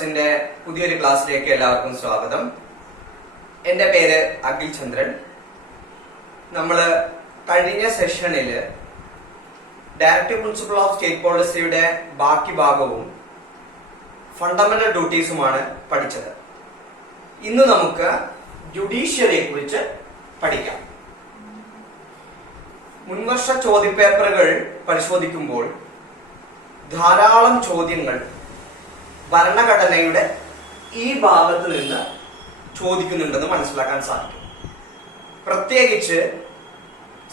കോഴ്സിന്റെ പുതിയൊരു ക്ലാസ്സിലേക്ക് എല്ലാവർക്കും സ്വാഗതം. എൻ്റെ പേര് അഖിൽ ചന്ദ്രൻ. നമ്മള് കഴിഞ്ഞ സെഷനിൽ ഡയറക്റ്റീവ് പ്രിൻസിപ്പിൾ ഓഫ് സ്റ്റേറ്റ് പോളിസിയുടെ ബാക്കി ഭാഗവും ഫണ്ടമെന്റൽ ഡ്യൂട്ടീസുമാണ് പഠിച്ചത്. ഇന്ന് നമുക്ക് ജുഡീഷ്യറിയെ കുറിച്ച് പഠിക്കാം. മുൻവർഷ ചോദ്യപേപ്പറുകൾ പരിശോധിക്കുമ്പോൾ ധാരാളം ചോദ്യങ്ങൾ ഭരണഘടനയുടെ ഈ ഭാഗത്ത് നിന്ന് ചോദിക്കുന്നുണ്ടെന്ന് മനസ്സിലാക്കാൻ സാധിക്കും. പ്രത്യേകിച്ച്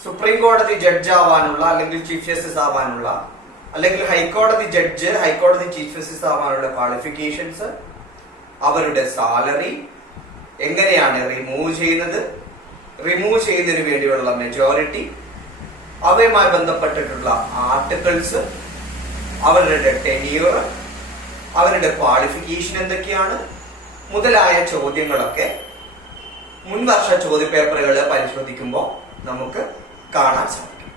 സുപ്രീം കോടതി ജഡ്ജ് ആവാനുള്ള, അല്ലെങ്കിൽ ചീഫ് ജസ്റ്റിസ് ആവാനുള്ള, അല്ലെങ്കിൽ ഹൈക്കോടതി ജഡ്ജ്, ഹൈക്കോടതി ചീഫ് ജസ്റ്റിസ് ആവാനുള്ള ക്വാളിഫിക്കേഷൻസ്, അവരുടെ സാലറി, എങ്ങനെയാണ് റിമൂവ് ചെയ്യുന്നത്, റിമൂവ് ചെയ്യുന്നതിന് വേണ്ടിയുള്ള മെജോറിറ്റി, അവയുമായി ബന്ധപ്പെട്ടിട്ടുള്ള ആർട്ടിക്കിൾസ്, അവരുടെ ടെന്യൂർ, അവരുടെ ക്വാളിഫിക്കേഷൻ എന്തൊക്കെയാണ് മുതലായ ചോദ്യങ്ങളൊക്കെ മുൻവർഷ ചോദ്യപേപ്പറുകൾ പരിശോധിക്കുമ്പോൾ നമുക്ക് കാണാൻ സാധിക്കും.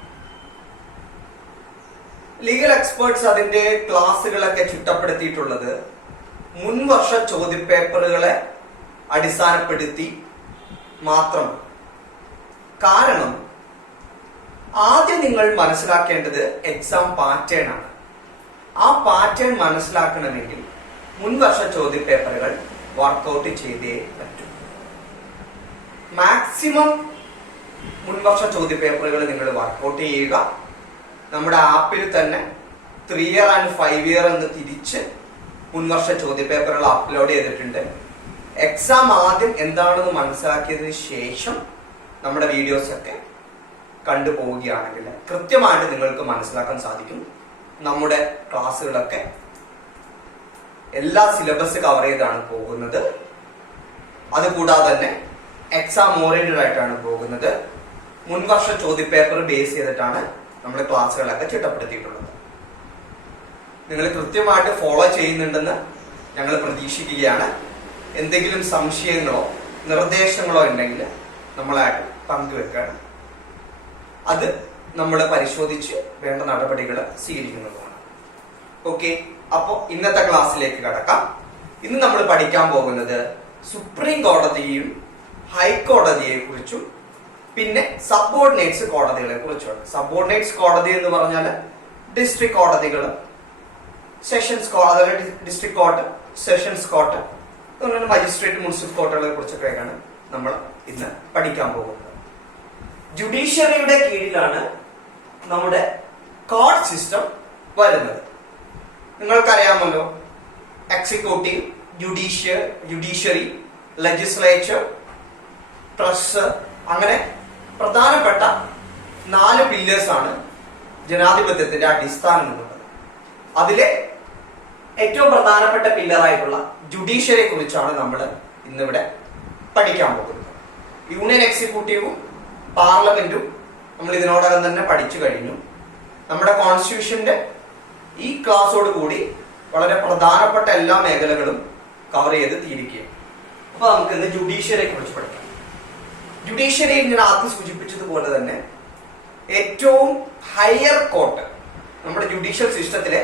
ലീഗൽ എക്സ്പേർട്സ് അതിന്റെ ക്ലാസ്സുകളൊക്കെ ചിട്ടപ്പെടുത്തിയിട്ടുള്ളത് മുൻവർഷ ചോദ്യപേപ്പറുകളെ അടിസ്ഥാനപ്പെടുത്തി മാത്രമാണ്. കാരണം ആദ്യം നിങ്ങൾ മനസ്സിലാക്കേണ്ടത് എക്സാം പാറ്റേൺ ആണ്. ആ പാറ്റേൺ മനസ്സിലാക്കണമെങ്കിൽ മുൻവർഷ ചോദ്യപേപ്പറുകൾ വർക്ക്ഔട്ട് ചെയ്തേ പറ്റൂ. മാക്സിമം മുൻവർഷ ചോദ്യപേപ്പറുകൾ നിങ്ങൾ വർക്ക്ഔട്ട് ചെയ്യുക. നമ്മുടെ ആപ്പിൽ തന്നെ 3 year and 5 year എന്ന് തിരിച്ച് മുൻവർഷ ചോദ്യപേപ്പറുകൾ അപ്ലോഡ് ചെയ്തിട്ടുണ്ട്. എക്സാം ആദ്യം എന്താണെന്ന് മനസ്സിലാക്കിയതിന് ശേഷം നമ്മുടെ വീഡിയോസ് ഒക്കെ കണ്ടുപോവുകയാണെങ്കിൽ കൃത്യമായിട്ട് നിങ്ങൾക്ക് മനസ്സിലാക്കാൻ സാധിക്കും. നമ്മുടെ ക്ലാസ്സുകളൊക്കെ എല്ലാ സിലബസ് കവർ ചെയ്താണ് പോകുന്നത്. അതുകൂടാതെ തന്നെ എക്സാം ഓറിയന്റഡ് ആയിട്ടാണ് പോകുന്നത്. മുൻവർഷ ചോദ്യപേപ്പർ ബേസ് ചെയ്തിട്ടാണ് നമ്മൾ ക്ലാസ്സുകളൊക്കെ ചിട്ടപ്പെടുത്തിയിട്ടുള്ളത്. നിങ്ങൾ കൃത്യമായിട്ട് ഫോളോ ചെയ്യുന്നുണ്ടെന്ന് ഞങ്ങൾ പ്രതീക്ഷിക്കുകയാണ്. എന്തെങ്കിലും സംശയങ്ങളോ നിർദ്ദേശങ്ങളോ ഉണ്ടെങ്കിൽ നമ്മളായിട്ട് പങ്കുവെക്കണം. അത് നമ്മൾ പരിശോധിച്ച് വേണ്ട നടപടികൾ സ്വീകരിക്കുന്നതാണ്. ഓക്കെ, അപ്പോൾ ഇന്നത്തെ ക്ലാസ്സിലേക്ക് കടക്കാം. ഇന്ന് നമ്മൾ പഠിക്കാൻ പോകുന്നത് സുപ്രീം കോടതിയും ഹൈക്കോടതിയെ കുറിച്ചും പിന്നെ സബോർഡിനേറ്റ്സ് കോടതികളെ കുറിച്ചുമാണ്. സബോർഡിനേറ്റ്സ് കോടതി എന്ന് പറഞ്ഞാൽ ഡിസ്ട്രിക്ട് കോടതികൾ, സെഷൻസ് കോടതി, ഡിസ്ട്രിക്ട് കോർട്ട്, സെഷൻസ് കോർട്ട്, അതുപോലെ മജിസ്ട്രേറ്റ്, മുനിസിപ്പൽ കോർട്ടുകളെ കുറിച്ചൊക്കെയാണ് നമ്മൾ ഇന്ന് പഠിക്കാൻ പോകുന്നത്. ജുഡീഷ്യറിയുടെ കീഴിലാണ് നമ്മുടെ കോർട്ട് സിസ്റ്റം വരുന്നത്. നിങ്ങൾക്കറിയാമല്ലോ, എക്സിക്യൂട്ടീവ്, ജുഡീഷ്യറി, ലെജിസ്ലേച്ചർ, പ്രസ്, അങ്ങനെ പ്രധാനപ്പെട്ട 4 പില്ലേഴ്സ് ആണ് ജനാധിപത്യത്തിന്റെ അടിസ്ഥാനം എന്നുള്ളത്. അതിലെ ഏറ്റവും പ്രധാനപ്പെട്ട പില്ലറായിട്ടുള്ള ജുഡീഷ്യറിയെ കുറിച്ചാണ് നമ്മൾ ഇന്നിവിടെ പഠിക്കാൻ പോകുന്നത്. യൂണിയൻ എക്സിക്യൂട്ടീവും പാർലമെന്റും നമ്മൾ ഇതിനോടകം തന്നെ പഠിച്ചു കഴിഞ്ഞു. നമ്മുടെ കോൺസ്റ്റിറ്റ്യൂഷന്റെ ഈ ക്ലാസ്സോട് കൂടി വളരെ പ്രധാനപ്പെട്ട എല്ലാ മേഖലകളും കവർ ചെയ്ത് തീരുകയാണ്. അപ്പൊ നമുക്ക് ഇന്ന് ജുഡീഷ്യറിയെ കുറിച്ച് പഠിക്കാം. ജുഡീഷ്യറിയിൽ ഞാൻ ആദ്യം സൂചിപ്പിച്ചതുപോലെ തന്നെ ഏറ്റവും ഹയർ കോർട്ട്, നമ്മുടെ ജുഡീഷ്യൽ സിസ്റ്റത്തിലെ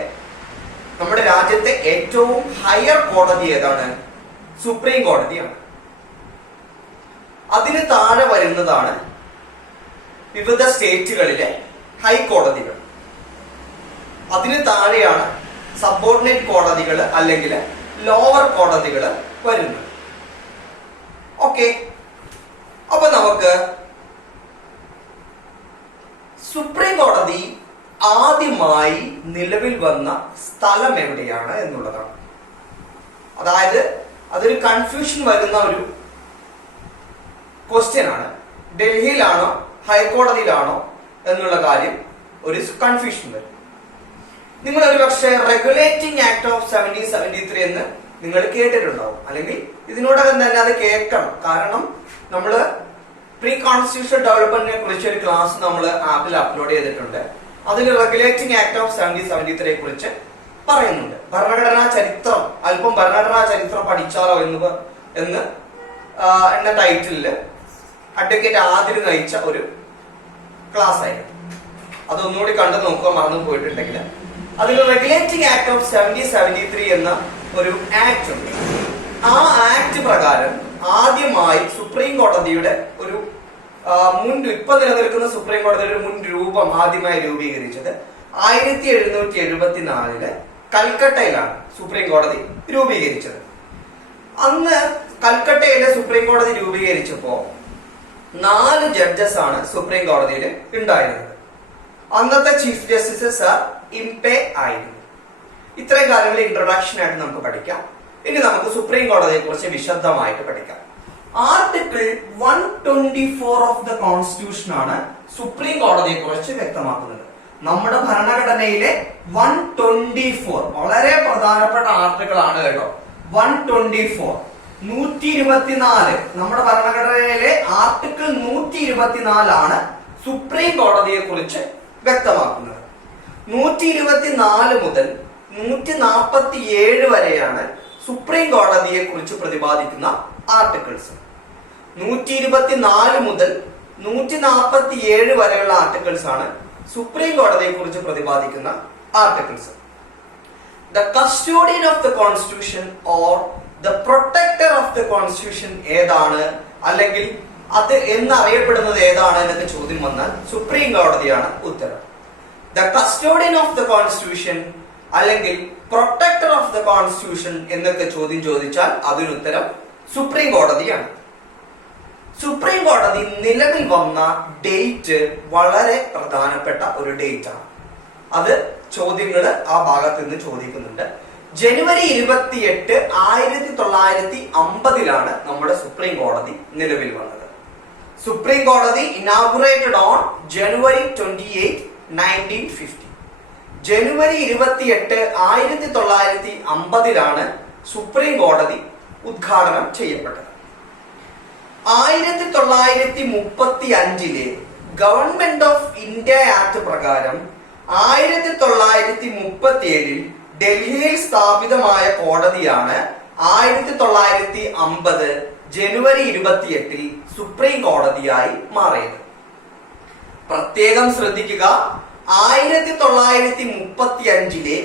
നമ്മുടെ രാജ്യത്തെ ഏറ്റവും ഹയർ കോടതി ഏതാണ്? സുപ്രീം കോടതിയാണ്. അതിന് താഴെ വരുന്നതാണ് വിവിധ സ്റ്റേറ്റുകളിലെ ഹൈക്കോടതികൾ. അതിന് താഴെയാണ് സബോർഡിനേറ്റ് കോടതികൾ അല്ലെങ്കിൽ ലോവർ കോടതികൾ വരുന്നത്. ഓക്കെ, അപ്പൊ നമുക്ക് സുപ്രീം കോടതി ആദ്യമായി നിലവിൽ വന്ന സ്ഥലം എവിടെയാണ് എന്നുള്ളതാണ്. അതായത് അതൊരു കൺഫ്യൂഷൻ വരുന്ന ഒരു ക്വസ്റ്റ്യൻ ആണ്. ഡൽഹിയിലാണോ ഹൈക്കോടതിയിലാണോ എന്നുള്ള കാര്യം ഒരു കൺഫ്യൂഷൻ വരും. നിങ്ങൾ ഒരു പക്ഷേ റെഗുലേറ്റിംഗ് ആക്ട് ഓഫ് 1773 എന്ന് നിങ്ങൾ കേട്ടിട്ടുണ്ടാവും, അല്ലെങ്കിൽ ഇതിനോടകം തന്നെ അത് കേൾക്കണം. കാരണം നമ്മൾ പ്രീ കോൺസ്റ്റിറ്റ്യൂഷൻ ഡെവലപ്മെന്റിനെ കുറിച്ച് ഒരു ക്ലാസ് നമ്മൾ ആപ്പിൽ അപ്ലോഡ് ചെയ്തിട്ടുണ്ട്. അതിൽ റെഗുലേറ്റിംഗ് ആക്ട് ഓഫ് 1773 കുറിച്ച് പറയുന്നുണ്ട്. ഭരണഘടനാ ചരിത്രം, അല്പം ഭരണഘടനാ ചരിത്രം പഠിച്ചാലോ എന്ന ടൈറ്റിലില് അഡ്വക്കേറ്റ് ആതിര് നയിച്ച ഒരു ക്ലാസ് ആയിരുന്നു. അതൊന്നുകൂടി കണ്ടു നോക്കുക, മറന്നു പോയിട്ടുണ്ടെങ്കിൽ. അതിൽ റെഗുലേറ്റിംഗ് ആക്ട് ഓഫ് 1773 എന്ന ഒരു ആക്ട് ഉണ്ട്. ആ ആക്ട് പ്രകാരം ആദ്യമായി സുപ്രീം കോടതിയുടെ ഒരു ഇപ്പൊ നിലനിൽക്കുന്ന സുപ്രീം കോടതിയുടെ ഒരു മുൻ രൂപം ആദ്യമായി രൂപീകരിച്ചത് 1774 കൽക്കട്ടയിലാണ് സുപ്രീം കോടതി രൂപീകരിച്ചത്. അന്ന് കൽക്കട്ടയിലെ സുപ്രീം കോടതി രൂപീകരിച്ചപ്പോ 4 ജഡ്ജസ് ആണ് സുപ്രീം കോടതിയിൽ ഉണ്ടായിരുന്നത്. അന്നത്തെ ചീഫ് ജസ്റ്റിസ് സർ ഇംപെ ആയിരുന്നു. ഇത്രയും കാര്യങ്ങൾ ഇൻട്രൊഡക്ഷൻ ആയിട്ട് നമുക്ക് പഠിക്കാം. ഇനി നമുക്ക് സുപ്രീം കോടതിയെ കുറിച്ച് വിശദമായിട്ട് പഠിക്കാം. ആർട്ടിക്കിൾ 124 ഓഫ് ദ കോൺസ്റ്റിറ്റ്യൂഷൻ ആണ് സുപ്രീം കോടതിയെ കുറിച്ച് വ്യക്തമാക്കുന്നത്. നമ്മുടെ ഭരണഘടനയിലെ 124 വളരെ പ്രധാനപ്പെട്ട ആർട്ടിക്കിൾ ആണ് കേട്ടോ. 124 124 നമ്മുടെ ഭരണഘടനയിലെ ആർട്ടിക്കിൾ 124 ആണ് സുപ്രീം കോടതിയെ കുറിച്ച് വ്യക്തമാക്കുന്നത്. 124 മുതൽ 147 വരെയാണ് സുപ്രീം കോടതിയെ കുറിച്ച് പ്രതിപാദിക്കുന്ന ആർട്ടിക്കിൾസ്. 124 മുതൽ 147 വരെയുള്ള ആർട്ടിക്കിൾസ് ആണ് സുപ്രീം കോടതിയെ കുറിച്ച് പ്രതിപാദിക്കുന്ന articles. The custodian of the constitution or the protector of the constitution ഏതാണ്, അല്ലെങ്കിൽ അത് എന്നറിയപ്പെടുന്നത് ഏതാണ് എന്നൊക്കെ ചോദ്യം വന്നാൽ സുപ്രീം കോടതിയാണ് ഉത്തരം. The custodian of the constitution അല്ലെങ്കിൽ പ്രൊട്ടക്ടർ ഓഫ് ദ കോൺസ്റ്റിറ്റ്യൂഷൻ എന്നൊക്കെ ചോദ്യം ചോദിച്ചാൽ അതിനുത്തരം സുപ്രീം കോടതിയാണ്. സുപ്രീം കോടതി നിലവിൽ വന്ന ഡേറ്റ് വളരെ പ്രധാനപ്പെട്ട ഒരു ഡേറ്റ് ആണ്. അത് ചോദ്യങ്ങൾ ആ ഭാഗത്ത് നിന്ന് ചോദിക്കുന്നുണ്ട്. ജനുവരി 28, 1950 നമ്മുടെ സുപ്രീം കോടതി നിലവിൽ വന്നത്. സുപ്രീം കോടതി inaugurated on January 28, 1950. January 28, 1950 supreme കോടതി ഉദ്ഘാടനം ചെയ്യപ്പെട്ടത്. 1935 ഗവൺമെന്റ് ഓഫ് ഇന്ത്യ ആക്ട് പ്രകാരം 1937 ഡൽഹിയിൽ സ്ഥാപിതമായ കോടതിയാണ് 1950 ജനുവരി 28 സുപ്രീം കോടതിയായി മാറിയത്. പ്രത്യേകം ശ്രദ്ധിക്കുക, 1935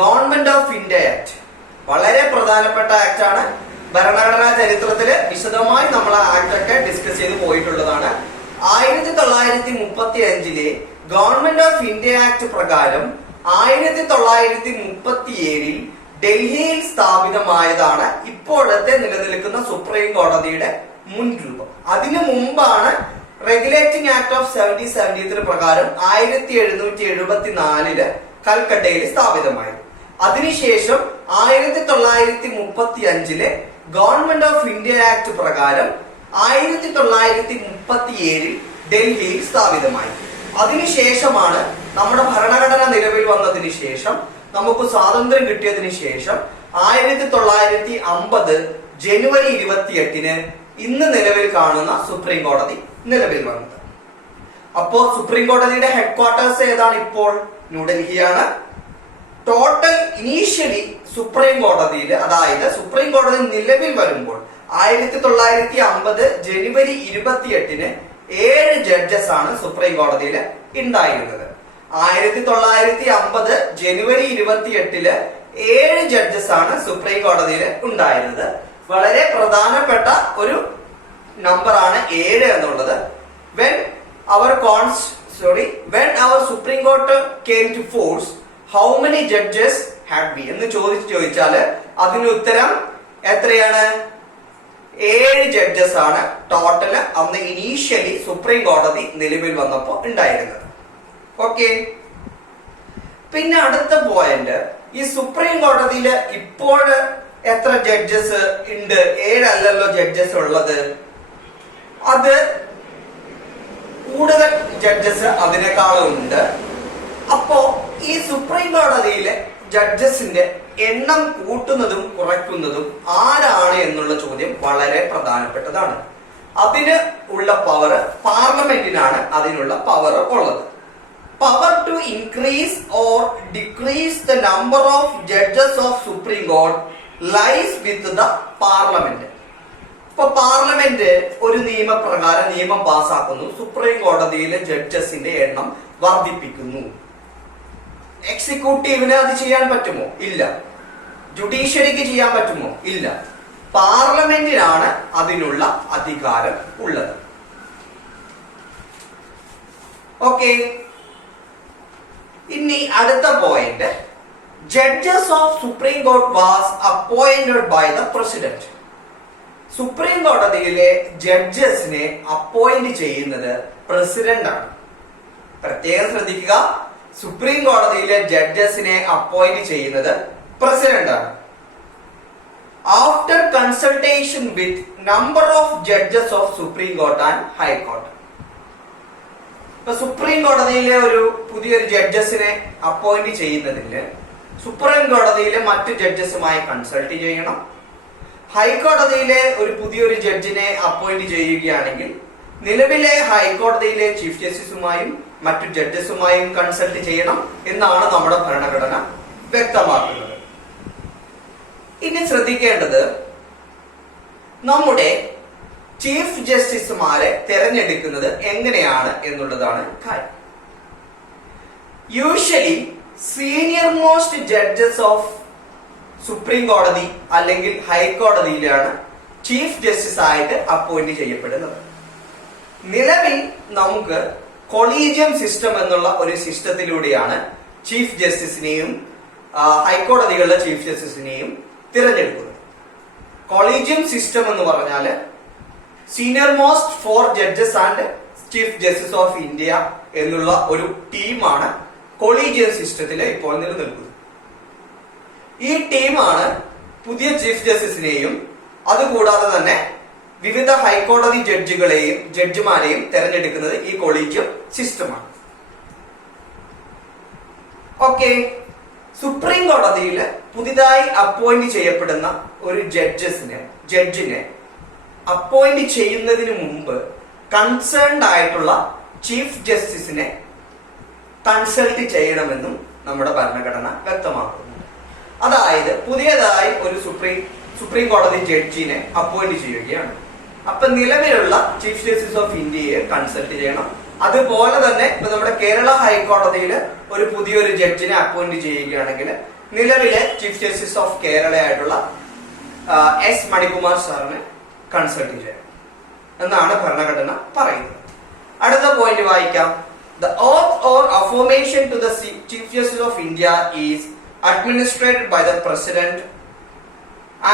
ഗവൺമെന്റ് ഓഫ് ഇന്ത്യ ആക്ട് വളരെ പ്രധാനപ്പെട്ട ആക്ട് ആണ്. ഭരണഘടനാ ചരിത്രത്തിൽ വിശദമായി നമ്മൾ ആ ആക്ട് ഒക്കെ ഡിസ്കസ് ചെയ്ത് പോയിട്ടുള്ളതാണ്. 1935 ഗവൺമെന്റ് ഓഫ് ഇന്ത്യ ആക്ട് പ്രകാരം 1937 ഡൽഹിയിൽ സ്ഥാപിതമായതാണ് ഇപ്പോഴത്തെ നിലനിൽക്കുന്ന സുപ്രീം കോടതിയുടെ മുൻ രൂപം. അതിനു മുമ്പാണ് റെഗുലേറ്റിംഗ് ആക്ട് ഓഫ് 1773 പ്രകാരം 1774 കൽക്കട്ടയിൽ സ്ഥാപിതമായത്. അതിനുശേഷം 1935 ഗവൺമെന്റ് ഓഫ് ഇന്ത്യ ആക്ട് പ്രകാരം 1937 ഡൽഹിയിൽ സ്ഥാപിതമായി. അതിനുശേഷമാണ് നമ്മുടെ ഭരണഘടന നിലവിൽ വന്നതിന് ശേഷം, നമുക്ക് സ്വാതന്ത്ര്യം കിട്ടിയതിനു ശേഷം 1950 ജനുവരി 28 ഇന്ന് നിലവിൽ കാണുന്ന സുപ്രീം കോടതി നിലവിൽ വന്നത്. അപ്പോ സുപ്രീം കോടതിയുടെ ഹെഡ്ക്വാർട്ടേഴ്സ് ഏതാണ്? ഇപ്പോൾ ന്യൂഡൽഹിയാണ്. ടോട്ടൽ ഇനീഷ്യലി സുപ്രീം കോടതിയിൽ, അതായത് സുപ്രീം കോടതി നിലവിൽ വരുമ്പോൾ 1950 ജനുവരി 28 7 ജഡ്ജസ് ആണ് സുപ്രീം കോടതിയിൽ ഉണ്ടായിരുന്നത്. 1950 ജനുവരി 28 7 ജഡ്ജസ് ആണ് സുപ്രീം കോടതിയിൽ ഉണ്ടായിരുന്നത്. വളരെ പ്രധാനപ്പെട്ട ഒരു നമ്പർ ആണ് 7 എന്നുള്ളത്. when our Supreme Court came to force, how many judges had we എന്ന് ചോദിച്ചാല് അതിന് ഉത്തരം എത്രയാണ്? 7 ജഡ്ജസ് ആണ് ടോട്ടല് അന്ന് ഇനീഷ്യലി സുപ്രീം കോടതി നിലവിൽ വന്നപ്പോ ഉണ്ടായിരുന്നത്. ഓക്കെ, പിന്നെ അടുത്ത പോയിന്റ്, ഈ സുപ്രീം കോടതിയില് ഇപ്പോൾ എത്ര ജഡ്ജസ് ഉണ്ട്? 7 അല്ലല്ലോ ജഡ്ജസ് ഉള്ളത്. അത് കൂടുതൽ ജഡ്ജസ് അതിനേക്കാളും ഉണ്ട്. അപ്പോ ഈ സുപ്രീം കോടതിയിലെ ജഡ്ജസിന്റെ എണ്ണം കൂട്ടുന്നതും കുറയ്ക്കുന്നതും ആരാണ് എന്നുള്ള ചോദ്യം വളരെ പ്രധാനപ്പെട്ടതാണ്. അതിന് ഉള്ള പവർ പാർലമെന്റിനാണ് അതിനുള്ള പവർ ഉള്ളത്. Power to increase or decrease the number of judges of supreme court lies with the parliament. ഇപ്പൊ പാർലമെന്റ് ഒരു നിയമപ്രകാരം നിയമം പാസാക്കുന്നു, സുപ്രീം കോടതിയിലെ ജഡ്ജസിന്റെ എണ്ണം വർദ്ധിപ്പിക്കുന്നു. എക്സിക്യൂട്ടീവിന് അത് ചെയ്യാൻ പറ്റുമോ? ഇല്ല. ജുഡീഷ്യറിക്ക് ചെയ്യാൻ പറ്റുമോ? ഇല്ല. പാർലമെന്റിനാണ് അതിനുള്ള അധികാരം ഉള്ളത്. ഓക്കെ, ഇനി അടുത്ത point, judges of supreme court was appointed by the president. Supreme കോടതിയിലെ ജഡ്ജസിനെ അപ്പോയിന്റ് ചെയ്യുന്നത് പ്രസിഡന്റ് ആണ്. പ്രത്യേകം ശ്രദ്ധിക്കുക, സുപ്രീം കോടതിയിലെ ജഡ്ജസിനെ അപ്പോയിന്റ് ചെയ്യുന്നത് പ്രസിഡന്റ് ആണ്. After consultation with number of judges of supreme court and high court. ഇപ്പൊ സുപ്രീം കോടതിയിലെ ഒരു പുതിയൊരു ജഡ്ജസിനെ അപ്പോയിന്റ് ചെയ്യുന്നതിന് സുപ്രീം കോടതിയിലെ മറ്റു ജഡ്ജസുമായി കൺസൾട്ട് ചെയ്യണം. ഹൈക്കോടതിയിലെ ഒരു പുതിയൊരു ജഡ്ജിനെ അപ്പോയിന്റ് ചെയ്യുകയാണെങ്കിൽ നിലവിലെ ഹൈക്കോടതിയിലെ ചീഫ് ജസ്റ്റിസുമായും മറ്റു ജഡ്ജസുമായും കൺസൾട്ട് ചെയ്യണം എന്നാണ് നമ്മുടെ ഭരണഘടന വ്യക്തമാക്കുന്നത്. ഇനി ശ്രദ്ധിക്കേണ്ടത്, നമ്മുടെ ചീഫ് ജസ്റ്റിസുമാരെ തിരഞ്ഞെടുക്കുന്നത് എങ്ങനെയാണ് എന്നുള്ളതാണ് കാര്യം. Usually senior most judges of supreme കോടതി അല്ലെങ്കിൽ ഹൈക്കോടതിയിലാണ് ചീഫ് ജസ്റ്റിസ് ആയിട്ട് അപ്പോയിന്റ് ചെയ്യപ്പെടുന്നത്. നിലവിൽ നമുക്ക് കൊളീജിയം സിസ്റ്റം എന്നുള്ള ഒരു സിസ്റ്റത്തിലൂടെയാണ് ചീഫ് ജസ്റ്റിസിനെയും ഹൈക്കോടതികളിലെ ചീഫ് ജസ്റ്റിസിനെയും തിരഞ്ഞെടുക്കുന്നത്. കൊളീജിയം സിസ്റ്റം എന്ന് പറഞ്ഞാൽ senior most 4 judges and chief justice of India എന്നുള്ള ഒരു ടീമാണ് കൊളീജിയം സിസ്റ്റത്തിൽ ഇപ്പോൾ നിലനിൽക്കുന്നത്. ഈ ടീമാണ് പുതിയ ചീഫ് ജസ്റ്റിസിനെയും അതുകൂടാതെ തന്നെ വിവിധ ഹൈക്കോടതി ജഡ്ജിമാരെയും തെരഞ്ഞെടുക്കുന്നത് ഈ കൊളീജിയം സിസ്റ്റമാണ്. ഓക്കെ, സുപ്രീം കോടതിയിൽ പുതിയതായി അപ്പോയിന്റ് ചെയ്യപ്പെടുന്ന ഒരു ജഡ്ജിനെ അപ്പോയിന്റ് ചെയ്യുന്നതിന് മുമ്പ് കൺസേൺഡ് ആയിട്ടുള്ള ചീഫ് ജസ്റ്റിസിനെ കൺസൾട്ട് ചെയ്യണമെന്നും നമ്മുടെ ഭരണഘടന വ്യക്തമാക്കുന്നു. അതായത് പുതിയതായി ഒരു സുപ്രീം കോടതി ജഡ്ജിനെ അപ്പോയിന്റ് ചെയ്യുകയാണ്. അപ്പൊ നിലവിലുള്ള ചീഫ് ജസ്റ്റിസ് ഓഫ് ഇന്ത്യയെ കൺസൾട്ട് ചെയ്യണം. അതുപോലെ തന്നെ ഇപ്പൊ നമ്മുടെ കേരള ഹൈക്കോടതിയിൽ ഒരു പുതിയൊരു ജഡ്ജിനെ അപ്പോയിന്റ് ചെയ്യുകയാണെങ്കിൽ നിലവിലെ ചീഫ് ജസ്റ്റിസ് ഓഫ് കേരള ആയിട്ടുള്ള എസ് മണികുമാർ സാറിനെ കൺസൾട്ട് ചെയ്യണം എന്നാണ് ഭരണഘടന പറയുന്നത്. അടുത്ത പോയിന്റ് വായിക്കാം. The oath or affirmation to the Chief Justice of India is administered by the President,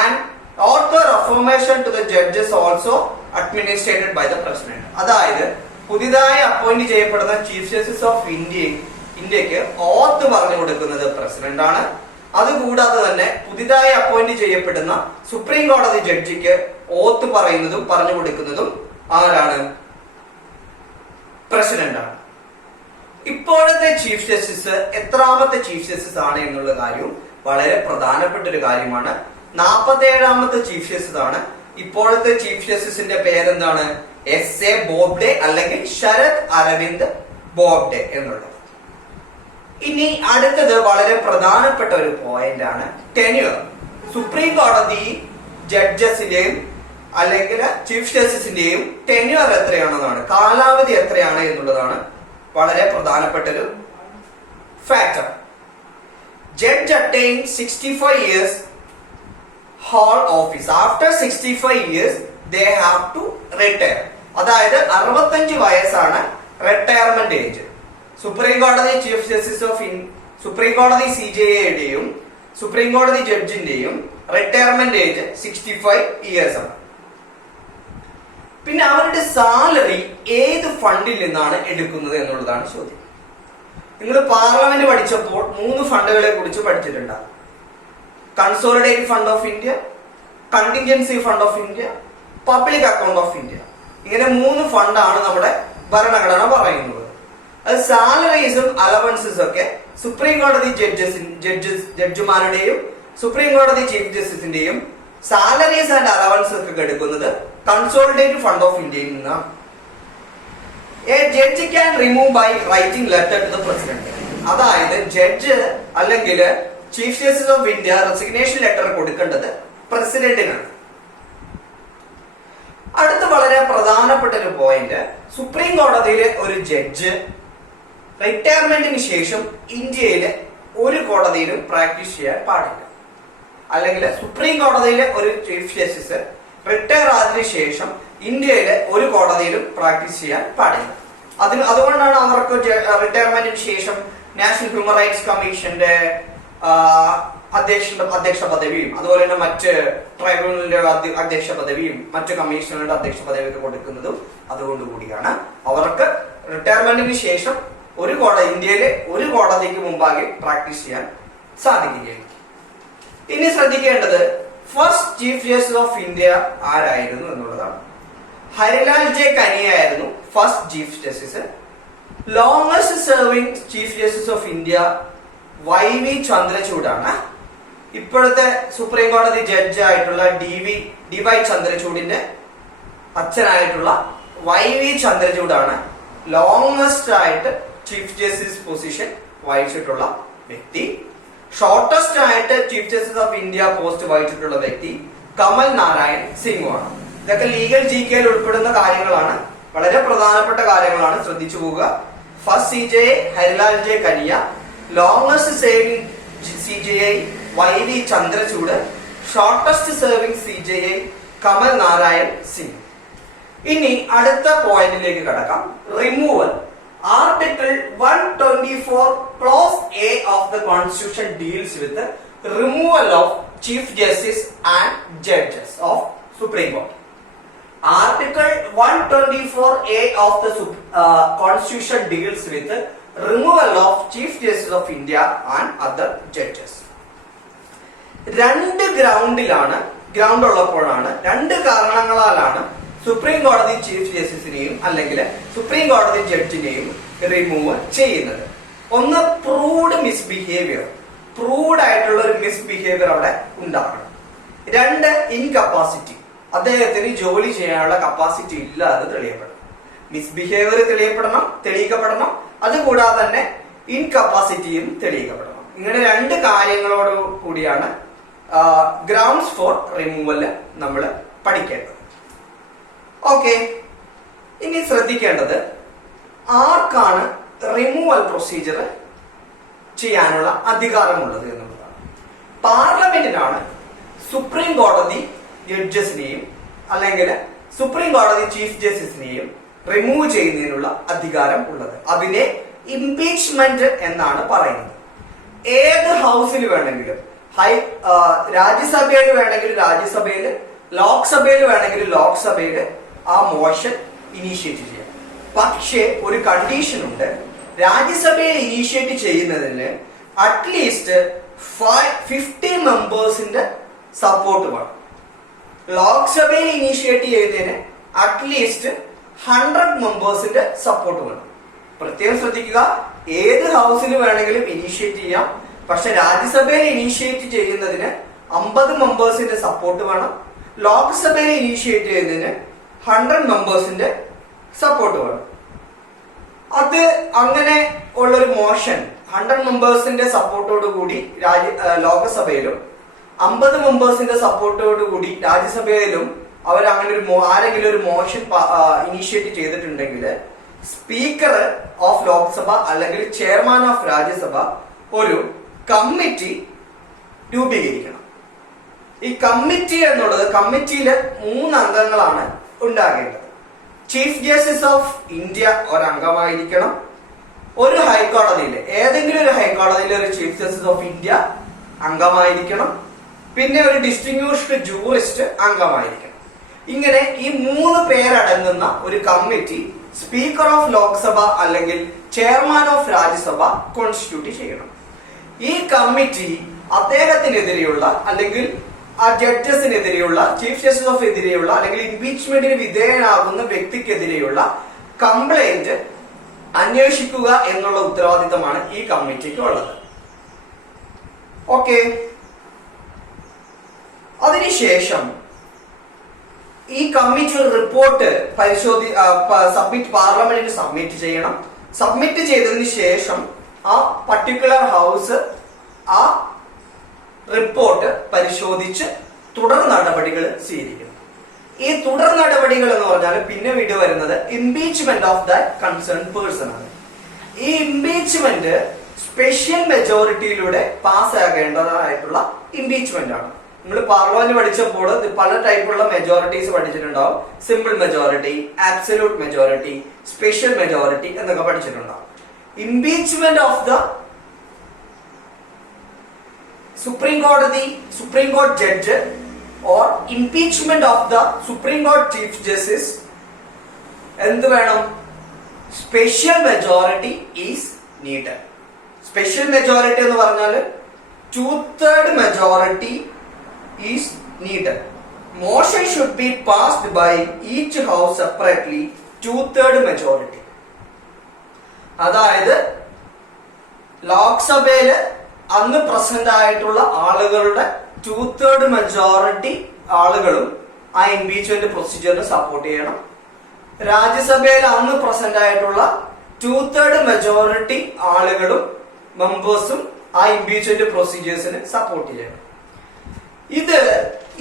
and oath or affirmation to the judges also administered by the President. അതായത് പുതിയതായി അപ്പോയിന്റ് ചെയ്യപ്പെടുന്ന ചീഫ് ജസ്റ്റിസ് ഓഫ് ഇന്ത്യക്ക് ഓത്ത് പറഞ്ഞു കൊടുക്കുന്നത് president ആണ്. അതുകൂടാതെ തന്നെ പുതിയതായി അപ്പോയിന്റ് ചെയ്യപ്പെടുന്ന സുപ്രീം കോടതി ജഡ്ജിക്ക് ഓത്ത് പറയുന്നതും പറഞ്ഞു കൊടുക്കുന്നതും ആരാണ്? പ്രസിഡന്റ് ആണ്. ഇപ്പോഴത്തെ ചീഫ് ജസ്റ്റിസ് എത്രാമത്തെ ചീഫ് ജസ്റ്റിസ് ആണ് എന്നുള്ള കാര്യവും വളരെ പ്രധാനപ്പെട്ട ഒരു കാര്യമാണ്. 47ാമത്തെ ചീഫ് ജസ്റ്റിസ് ആണ്. ഇപ്പോഴത്തെ ചീഫ് ജസ്റ്റിസിന്റെ പേരെന്താണ്? എസ്.എ. ബോബ്ഡെ അല്ലെങ്കിൽ ശരത് അരവിന്ദ് ബോബ്ഡെ എന്നുള്ളത്. ഇനി അടുത്തത് വളരെ പ്രധാനപ്പെട്ട ഒരു പോയിന്റ് ആണ് ടെന്യൂർ. സുപ്രീം കോടതി ജഡ്ജസിന്റെയും അല്ലെങ്കിൽ ചീഫ് ജസ്റ്റിസിന്റെയും ടെന്യൂർ എത്രയാണെന്നാണ്, കാലാവധി എത്രയാണ് എന്നുള്ളതാണ് വളരെ പ്രധാനപ്പെട്ട ഒരു factor. Judge attain 65 years hold office. After 65 years they have to retire. അതായത് 65 വയസ്സാണ് റിട്ടയർമെന്റ് ഏജ്. സുപ്രീം കോടതി ചീഫ് ജസ്റ്റിസ് ഓഫ് സുപ്രീം കോടതി CJAയുടെയും സുപ്രീം കോടതി ജഡ്ജിന്റെയും റിട്ടയർമെന്റ് ഏജ് 65 years ആണ്. പിന്നെ അവരുടെ സാലറി ഏത് ഫണ്ടിൽ നിന്നാണ് എടുക്കുന്നത് എന്നുള്ളതാണ് ചോദ്യം. നിങ്ങൾ പാർലമെന്റ് പഠിച്ചപ്പോൾ 3 ഫണ്ടുകളെ കുറിച്ച് പഠിച്ചിട്ടുണ്ടാകും. Consolidated fund of India, contingency fund of India, public account of India. ഇങ്ങനെ 3 ഫണ്ടാണ് നമ്മുടെ ഭരണഘടന പറയുന്നത്. അത് സാലറീസും അലവൻസസും ഒക്കെ സുപ്രീം കോടതി ജഡ്ജിമാരുടെയും സുപ്രീം കോടതി ചീഫ് ജസ്റ്റിസിന്റെയും സാലറീസ് ആൻഡ് അലവൻസസ് ഒക്കെ എടുക്കുന്നത് കൺസോളിഡേറ്റഡ് ഫണ്ട് ഓഫ് ഇന്ത്യയിൽ നിന്നാണ്. A judge can remove by writing letter to the president. അതായത് ജഡ്ജ് അല്ലെങ്കിൽ chief justice of India resignation letter കൊടുക്കേണ്ടത് പ്രസിഡന്റിനാണ്. അടുത്ത വളരെ പ്രധാനപ്പെട്ട ഒരു പോയിന്റ്, സുപ്രീം കോടതിയിലെ ഒരു ജഡ്ജ് റിട്ടയർമെന്റിന് ശേഷം ഇന്ത്യയിലെ ഒരു കോടതിയിലും പ്രാക്ടീസ് ചെയ്യാൻ പാടില്ല. അല്ലെങ്കിൽ സുപ്രീം കോടതിയിലെ ഒരു ചീഫ് ജസ്റ്റിസ് റിട്ടയർ ആയതിനു ശേഷം ഇന്ത്യയിലെ ഒരു കോടതിയിലും പ്രാക്ടീസ് ചെയ്യാൻ പാടില്ല. അതുകൊണ്ടാണ് അവർക്ക് റിട്ടയർമെന്റിന് ശേഷം നാഷണൽ ഹ്യൂമൻ റൈറ്റ്സ് കമ്മീഷന്റെ അധ്യക്ഷ പദവിയും അതുപോലെ തന്നെ മറ്റ് ട്രൈബ്യൂണലിന്റെ അധ്യക്ഷ പദവിയും മറ്റു കമ്മീഷണറുടെ അധ്യക്ഷ പദവിയൊക്കെ കൊടുക്കുന്നതും അതുകൊണ്ടുകൂടിയാണ്. അവർക്ക് റിട്ടയർമെന്റിന് ശേഷം ഇന്ത്യയിലെ ഒരു കോടതിക്ക് മുമ്പാകെ പ്രാക്ടീസ് ചെയ്യാൻ സാധിക്കുകയാണ്. ഇനി ശ്രദ്ധിക്കേണ്ടത് first chief justice of India ആരായിരുന്നു എന്നുള്ളതാണ്. ഹരിലാൽ ജെ കനിയ ആയിരുന്നു first chief justice. Longest serving chief justice of India YV ചന്ദ്രചൂഡാണ്. ഇപ്പോഴത്തെ സുപ്രീം കോടതി ജഡ്ജായിട്ടുള്ള DY ചന്ദ്രചൂഡിന്റെ അച്ഛനായിട്ടുള്ള YV ചന്ദ്രചൂഡാണ് ലോങ്സ്റ്റ് ആയിട്ട് ചീഫ് ജസ്റ്റിസ് പൊസിഷൻ വഹിച്ചിട്ടുള്ള വ്യക്തി. ഷോർട്ടസ്റ്റ് ആയിട്ട് chief justice of India post വഹിച്ചിട്ടുള്ള വ്യക്തി കമൽ നാരായൺ സിംഗുമാണ്. ഇതൊക്കെ ലീഗൽ GK ഉൾപ്പെടുന്ന കാര്യങ്ങളാണ്, വളരെ പ്രധാനപ്പെട്ട കാര്യങ്ങളാണ്, ശ്രദ്ധിച്ചു പോവുക. First CJI Harilal J Kania, longest saving CJI YV Chandrachud, shortest serving CJI Kamal Narayan Singh. ഇനി അടുത്ത പോയിന്റിലേക്ക് കടക്കാം. Removal. Article 124 Clause A of the Constitution deals with the removal of Chief Justice and judges of Supreme Court. Article 124A of the Constitution deals with the removal of Chief Justice of India and other judges. രണ്ട് ground ഉള്ളപ്പോഴാണ്, രണ്ട് കാരണങ്ങളാലാണ് supreme കോടതി chief ജസ്റ്റിസിനെയും അല്ലെങ്കിൽ supreme കോടതി ജഡ്ജിനെയും remove ചെയ്യുന്നത്. ഒന്ന്, proved misbehaviour, proved ആയിട്ടുള്ള ഒരു മിസ്ബിഹേവിയർ അവിടെ ഉണ്ടാകണം. രണ്ട്, ഇൻകപ്പാസിറ്റി, അദ്ദേഹത്തിന് ജോലി ചെയ്യാനുള്ള കപ്പാസിറ്റി ഇല്ല എന്ന് തെളിയപ്പെടണം. മിസ്ബിഹേവിയർ തെളിയിക്കപ്പെടണം, അതുകൂടാതെ തന്നെ ഇൻകപ്പാസിറ്റിയും തെളിയിക്കപ്പെടണം. ഇങ്ങനെ രണ്ട് കാര്യങ്ങളോട് കൂടിയാണ് ഗ്രൗണ്ട്സ് ഫോർ റിമൂവൽ നമ്മൾ പഠിക്കേണ്ടത്. ഓക്കെ, ഇനി ശ്രദ്ധിക്കേണ്ടത് ആർക്കാണ് റിമൂവൽ പ്രൊസീജിയർ ചെയ്യാനുള്ള അധികാരമുള്ളത് എന്നുള്ളതാണ്. പാർലമെന്റിനാണ് സുപ്രീം കോടതി ജഡ്ജസിനെയും അല്ലെങ്കിൽ സുപ്രീം കോടതി ചീഫ് ജസ്റ്റിസിനെയും റിമൂവ് ചെയ്യുന്നതിനുള്ള അധികാരം ഉള്ളത്. അതിനെ ഇംപീച്ച്മെന്റ് എന്നാണ് പറയുന്നത്. ഏത് ഹൗസിൽ വേണമെങ്കിലും, രാജ്യസഭയിൽ വേണമെങ്കിൽ രാജ്യസഭയിൽ, ലോക്സഭയിൽ വേണമെങ്കിൽ ലോക്സഭയിൽ ആ മോഷൻ ഇനീഷ്യേറ്റ് ചെയ്യാം. പക്ഷേ ഒരു കണ്ടീഷൻ ഉണ്ട്. രാജ്യസഭയെ ഇനീഷ്യേറ്റ് ചെയ്യുന്നതിന് അറ്റ്ലീസ്റ്റ് 50 മെമ്പേഴ്സിന്റെ സപ്പോർട്ട് വേണം. ലോക്സഭയെ ഇനീഷ്യേറ്റ് ചെയ്യുന്നതിന് അറ്റ്ലീസ്റ്റ് 100 മെമ്പേഴ്സിന്റെ സപ്പോർട്ട് വേണം. പ്രത്യേകം ശ്രദ്ധിക്കുക, ഏത് ഹൗസിൽ വേണമെങ്കിലും ഇനീഷ്യേറ്റ് ചെയ്യാം. പക്ഷെ രാജ്യസഭയിൽ ഇനീഷ്യേറ്റ് ചെയ്യുന്നതിന് 50 മെമ്പേഴ്സിന്റെ സപ്പോർട്ട് വേണം. ലോക്സഭയിൽ ഇനീഷ്യേറ്റ് ചെയ്യുന്നതിന് 100 മെമ്പേഴ്സിന്റെ സപ്പോർട്ട് വേണം. അത് അങ്ങനെ ഉള്ളൊരു മോഷൻ 100 മെമ്പേഴ്സിന്റെ സപ്പോർട്ടോട് കൂടി ലോകസഭയിലും 50 മെമ്പേഴ്സിന്റെ സപ്പോർട്ടോട് കൂടി രാജ്യസഭയിലും അവർ അങ്ങനെ ആരെങ്കിലും ഒരു മോഷൻ ഇനീഷ്യേറ്റ് ചെയ്തിട്ടുണ്ടെങ്കിൽ സ്പീക്കർ ഓഫ് ലോക്സഭ അല്ലെങ്കിൽ ചെയർമാൻ ഓഫ് രാജ്യസഭ ഒരു കമ്മിറ്റി രൂപീകരിക്കണം. ഈ കമ്മിറ്റി എന്നുള്ളത്, കമ്മിറ്റിയില് 3 അംഗങ്ങളാണ് ഉണ്ടാകേണ്ടത്. ചീഫ് ജസ്റ്റിസ് ഓഫ് ഇന്ത്യ ഒരംഗമായിരിക്കണം. ഒരു ഹൈക്കോടതിയിലെ ഏതെങ്കിലും ഒരു ഹൈക്കോടതിയിലെ ഒരു ചീഫ് ജസ്റ്റിസ് ഓഫ് ഇന്ത്യ അംഗമായിരിക്കണം. പിന്നെ ഒരു ഡിസ്റ്റിങ്വിഷ്ഡ് ജൂറിസ്റ്റ് അംഗമായിരിക്കണം. ഇങ്ങനെ ഈ 3 പേരടങ്ങുന്ന ഒരു കമ്മിറ്റി സ്പീക്കർ ഓഫ് ലോക്സഭ അല്ലെങ്കിൽ ചെയർമാൻ ഓഫ് രാജ്യസഭ കോൺസ്റ്റിറ്റ്യൂട്ട് ചെയ്യണം. ഈ കമ്മിറ്റി അദ്ദേഹത്തിനെതിരെയുള്ള അല്ലെങ്കിൽ ആ ജഡ്ജസിനെതിരെയുള്ള, ചീഫ് ജസ്റ്റിസ് ഓഫ് എതിരെയുള്ള അല്ലെങ്കിൽ ഇംപീച്ച്മെന്റിന് വിധേയനാകുന്ന വ്യക്തിക്കെതിരെയുള്ള കംപ്ലൈന്റ് അന്വേഷിക്കുക എന്നുള്ള ഉത്തരവാദിത്തമാണ് ഈ കമ്മിറ്റിക്ക് ഉള്ളത്. ഓക്കെ, അതിനുശേഷം ഈ കമ്മിറ്റി ഒരു റിപ്പോർട്ട് പാർലമെന്റിന് സബ്മിറ്റ് ചെയ്യണം. സബ്മിറ്റ് ചെയ്തതിന് ശേഷം ആ പർട്ടിക്കുലർ ഹൗസ് ആ റിപ്പോർട്ട് പരിശോധിച്ച് തുടർ നടപടികൾ സ്വീകരിക്കണം. ഈ തുടർ നടപടികൾ എന്ന് പറഞ്ഞാൽ പിന്നെ വീട് വരുന്നത് impeachment of the concern person ആണ്. ഈ ഇംപീച്ച്മെന്റ് സ്പെഷ്യൽ മെജോറിറ്റിയിലൂടെ പാസ്സാകേണ്ടതായിട്ടുള്ള ഇംപീച്ച്മെന്റ് ആണ്. നിങ്ങൾ പാർലമെന്റ് പഠിച്ചപ്പോൾ പല ടൈപ്പുള്ള മെജോറിറ്റീസ് പഠിച്ചിട്ടുണ്ടാവും. Simple majority, absolute majority, special majority എന്നൊക്കെ പഠിച്ചിട്ടുണ്ടാവും. Impeachment of the supreme court judge or impeachment of the supreme court chief justice എന്ത് വേണം? Special majority is needed. Special majority എന്ന് പറഞ്ഞാൽ 2/3 majority is needed. Motion should be passed by each house separately 2/3 majority. അതായത് ലോക്സഭയില് അന്ന് present ആയിട്ടുള്ള ആളുകളുടെ 2/3 majority ആളുകളും ആ ഇംപീച്ച്മെന്റ് പ്രൊസീജിയറിന് സപ്പോർട്ട് ചെയ്യണം. രാജ്യസഭയിൽ അന്ന് പ്രസന്റ് ആയിട്ടുള്ള 2/3 majority ആളുകളും മെമ്പേഴ്സും ആ ഇംപീച്ച്മെന്റ് പ്രൊസീജിയേഴ്സിന് സപ്പോർട്ട് ചെയ്യണം. ഇത്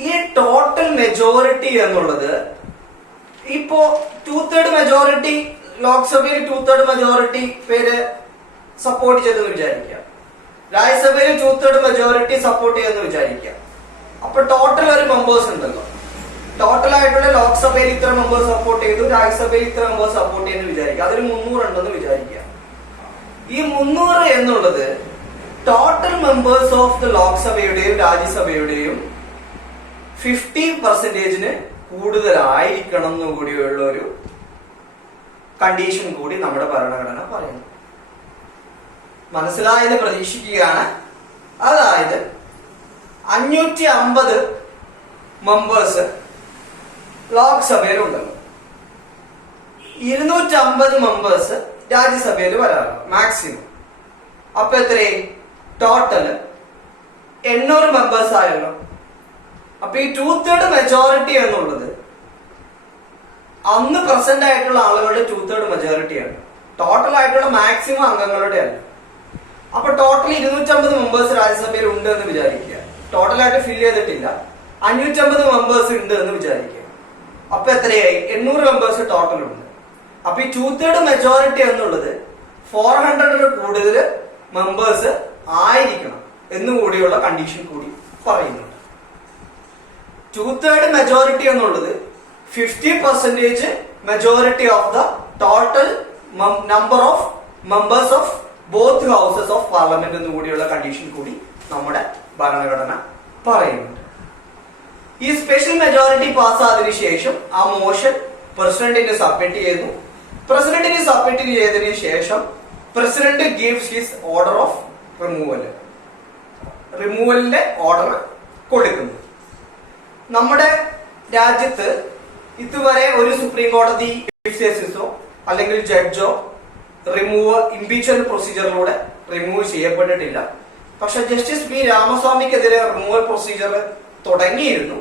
ഈ ടോട്ടൽ മെജോറിറ്റി എന്നുള്ളത് ഇപ്പോ 2/3 മെജോറിറ്റി ലോക്സഭയിൽ 2/3 മെജോറിറ്റി പേര് സപ്പോർട്ട് ചെയ്തെന്ന് വിചാരിക്കുക, രാജ്യസഭയിൽ 2/3 മെജോറിറ്റി സപ്പോർട്ട് ചെയ്തെന്ന് വിചാരിക്കുക. അപ്പൊ ടോട്ടൽ ഒരു മെമ്പേഴ്സ് ഉണ്ടല്ലോ, ടോട്ടൽ ആയിട്ടുള്ള ലോക്സഭയിൽ ഇത്ര മെമ്പേഴ്സ് സപ്പോർട്ട് ചെയ്തു, രാജ്യസഭയിൽ ഇത്ര മെമ്പേഴ്സ് സപ്പോർട്ട് ചെയ്യുന്നു വിചാരിക്കുക. അതിൽ 300 ഉണ്ടെന്ന് വിചാരിക്കുക. ഈ 300 എന്നുള്ളത് ടോട്ടൽ മെമ്പേഴ്സ് ഓഫ് ദ ലോക്സഭയുടെയും രാജ്യസഭയുടെയും 50% കൂടുതലായിരിക്കണം എന്നുകൂടിയുള്ള ഒരു കണ്ടീഷൻ കൂടി നമ്മുടെ ഭരണഘടന പറയുന്നു. മനസ്സിലായെന്ന് പ്രതീക്ഷിക്കുകയാണ്. അതായത് 550 മെമ്പേഴ്സ് ലോക്സഭയിലുണ്ടല്ലോ, 250 മെമ്പേഴ്സ് രാജ്യസഭയിൽ വരാറുണ്ട് മാക്സിമം. അപ്പൊ എത്രയും ടോട്ടല് 800 മെമ്പേഴ്സ് ആയല്ലോ. അപ്പൊ ഈ 2/3 മെജോറിറ്റി എന്നുള്ളത് അന്ന് പ്രസന്റ് ആയിട്ടുള്ള ആളുകളുടെ 2/3 മെജോറിറ്റിയാണ്, ടോട്ടൽ ആയിട്ടുള്ള മാക്സിമം അംഗങ്ങളുടെ അല്ല. അപ്പൊ ടോട്ടൽ 250 മെമ്പേഴ്സ് രാജ്യസഭയിൽ ഉണ്ട് എന്ന് വിചാരിക്കുക. ടോട്ടലായിട്ട് ഫില്ല് ചെയ്തിട്ടില്ല, 550 മെമ്പേഴ്സ് ഉണ്ട് എന്ന് വിചാരിക്കുക. അപ്പൊ എത്രയായി? 800 മെമ്പേഴ്സ് ടോട്ടൽ ഉണ്ട്. അപ്പൊ ഈ 2/3 മെജോറിറ്റി എന്നുള്ളത് 400 കൂടുതൽ മെമ്പേഴ്സ് ആയിരിക്കണം എന്നുകൂടിയുള്ള കണ്ടീഷൻ കൂടി പറയുന്നുണ്ട്. 2/3 മെജോറിറ്റി എന്നുള്ളത് 50% majority of the total number of members of both houses of parliament എന്നുകൂടിയുള്ള കണ്ടീഷൻ കൂടി നമ്മുടെ ഭരണഘടന പറയുന്നുണ്ട്. ഈ സ്പെഷ്യൽ മെജോറിറ്റി പാസ്സായതിനു ശേഷം ആ മോഷൻ പ്രസിഡന്റിന് സബ്മിറ്റ് ചെയ്യുന്നു. പ്രസിഡന്റിന് സബ്മിറ്റ് ചെയ്തതിനു ശേഷം president gives his order of റിമൂവലിന്റെ ഓർഡർ കൊടുക്കുന്നു. നമ്മുടെ രാജ്യത്ത് ഇതുവരെ ഒരു സുപ്രീം കോടതി ചീഫ് ജസ്റ്റിസോ അല്ലെങ്കിൽ ജഡ്ജോ ഇംപീച്ച്മെന്റ് പ്രൊസീജിയറിലൂടെ റിമൂവ് ചെയ്യപ്പെട്ടിട്ടില്ല. പക്ഷെ ജസ്റ്റിസ് പി രാമസ്വാമിക്കെതിരെ റിമൂവൽ പ്രൊസീജിയർ തുടങ്ങിയിരുന്നു.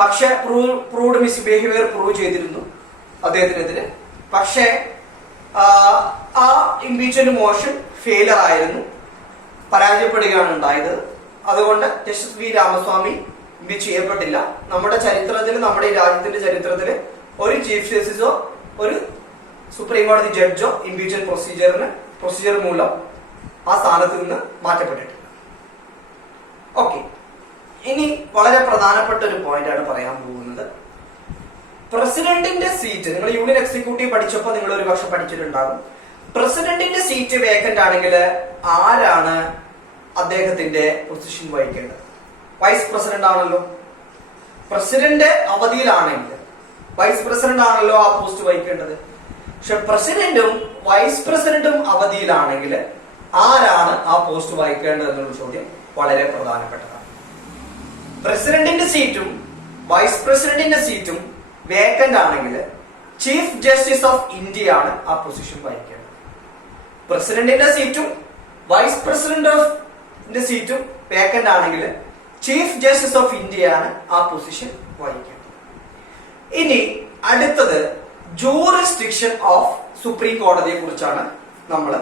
പക്ഷെ പ്രൂവ്ഡ് മിസ്ബിഹേവിയർ പ്രൂവ് ചെയ്തിരുന്നു അദ്ദേഹത്തിനെതിരെ. പക്ഷേ ആ ഇംപീച്ച്മെന്റ് മോഷൻ ഫെയിലർ ആയിരുന്നു, പരാജയപ്പെടുകയാണ് ഉണ്ടായത്. അതുകൊണ്ട് ജസ്റ്റിസ് വി രാമസ്വാമി ഇംപീച്ച് ചെയ്യപ്പെട്ടില്ല. നമ്മുടെ ചരിത്രത്തിൽ, നമ്മുടെ ഈ രാജ്യത്തിന്റെ ചരിത്രത്തിൽ ഒരു ചീഫ് ജസ്റ്റിസോ ഒരു സുപ്രീം കോടതി ജഡ്ജോ ഇംപീച്ച്മെന്റ് പ്രൊസീജിയർ മൂലം ആ സ്ഥാനത്ത് നിന്ന് മാറ്റപ്പെട്ടിട്ടില്ല. ഓക്കെ, ഇനി വളരെ പ്രധാനപ്പെട്ട ഒരു പോയിന്റ് ആണ് പറയാൻ പോകുന്നത്. പ്രസിഡന്റിന്റെ സീറ്റ്, നിങ്ങൾ യൂണിയൻ എക്സിക്യൂട്ടീവ് പഠിച്ചപ്പോൾ നിങ്ങൾ ഒരു പക്ഷെ പഠിച്ചിട്ടുണ്ടാകും. പ്രസിഡന്റിന്റെ സീറ്റ് വേക്കന്റ് ആണെങ്കിൽ ആരാണ് അദ്ദേഹത്തിന്റെ പൊസിഷൻ വഹിക്കേണ്ടത്? വൈസ് പ്രസിഡന്റ് ആണല്ലോ. പ്രസിഡന്റ് അവധിയിലാണെങ്കിൽ വൈസ് പ്രസിഡന്റ് ആണല്ലോ ആ പോസ്റ്റ് വഹിക്കേണ്ടത്. പക്ഷെ പ്രസിഡന്റും വൈസ് പ്രസിഡന്റും അവധിയിലാണെങ്കിൽ ആരാണ് ആ പോസ്റ്റ് വഹിക്കേണ്ടത് എന്നുള്ള ചോദ്യം വളരെ പ്രധാനപ്പെട്ടതാണ്. പ്രസിഡന്റിന്റെ സീറ്റും വൈസ് പ്രസിഡന്റിന്റെ സീറ്റും വേക്കന്റ് ആണെങ്കിൽ ചീഫ് ജസ്റ്റിസ് ഓഫ് ഇന്ത്യ ആണ് ആ പൊസിഷൻ വഹിക്കേണ്ടത്. പ്രസിഡന്റിന്റെ സീറ്റും വൈസ് പ്രസിഡന്റിന്റെ സീറ്റും വേക്കന്റ് ആണെങ്കിൽ ചീഫ് ജസ്റ്റിസ് ഓഫ് ഇന്ത്യ ആണ് ആ പൊസിഷൻ വഹിക്കേണ്ടത്. ഇനി അടുത്തത് ജൂറിസ്ഡിക്ഷൻ ഓഫ് സുപ്രീം കോടതിയെ കുറിച്ചാണ് നമ്മൾ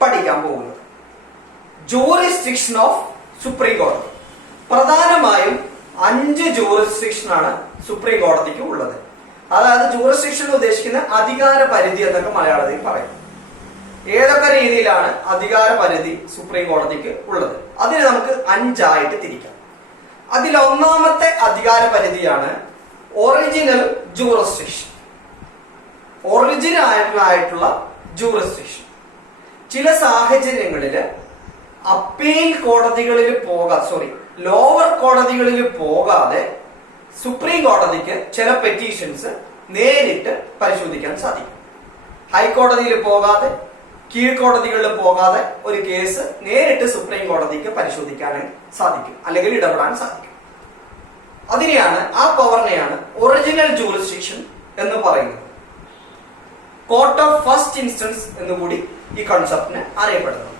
പഠിക്കാൻ പോകുന്നത്. ജൂറിസ്ഡിക്ഷൻ ഓഫ് സുപ്രീം കോടതി പ്രധാനമായും 5 ജൂറിസ്ഡിക്ഷൻ ആണ് സുപ്രീം കോടതിക്ക് ഉള്ളത്. അതായത് ജൂറിസ്ഡിക്ഷൻ ഉദ്ദേശിക്കുന്ന അധികാര പരിധി എന്നൊക്കെ മലയാളത്തിൽ പറയും. ഏതൊക്കെ രീതിയിലാണ് അധികാര പരിധി സുപ്രീം കോടതിക്ക് ഉള്ളത്? അതിനെ നമുക്ക് 5 ആയിട്ട് തിരിക്കാം. അതിൽ ഒന്നാമത്തെ അധികാര പരിധിയാണ് ഒറിജിനൽ ജൂറിസ്ഡിക്ഷൻ. ഒറിജിനൽ ആയിട്ടുള്ള ജൂറിസ്ഡിക്ഷൻ. ചില സാഹചര്യങ്ങളിൽ അപ്പീൽ കോടതികളിൽ ലോവർ കോടതികളിൽ പോകാതെ സുപ്രീം കോടതിക്ക് ചില പെറ്റീഷൻസ് നേരിട്ട് പരിശോധിക്കാൻ സാധിക്കും. ഹൈക്കോടതിയിൽ പോകാതെ, കീഴ്ക്കോടതികളിൽ പോകാതെ ഒരു കേസ് നേരിട്ട് സുപ്രീം കോടതിക്ക് പരിശോധിക്കാൻ സാധിക്കും, അല്ലെങ്കിൽ ഇടപെടാൻ സാധിക്കും. അതിനെയാണ്, ആ പവറിനെയാണ് ഒറിജിനൽ ജൂറിസ്ഡിക്ഷൻ എന്ന് പറയുന്നത്. കോർട്ട് ഓഫ് ഫസ്റ്റ് ഇൻസ്റ്റൻസ് എന്നുകൂടി ഈ കൺസെപ്റ്റിന് അറിയപ്പെടുന്നത്.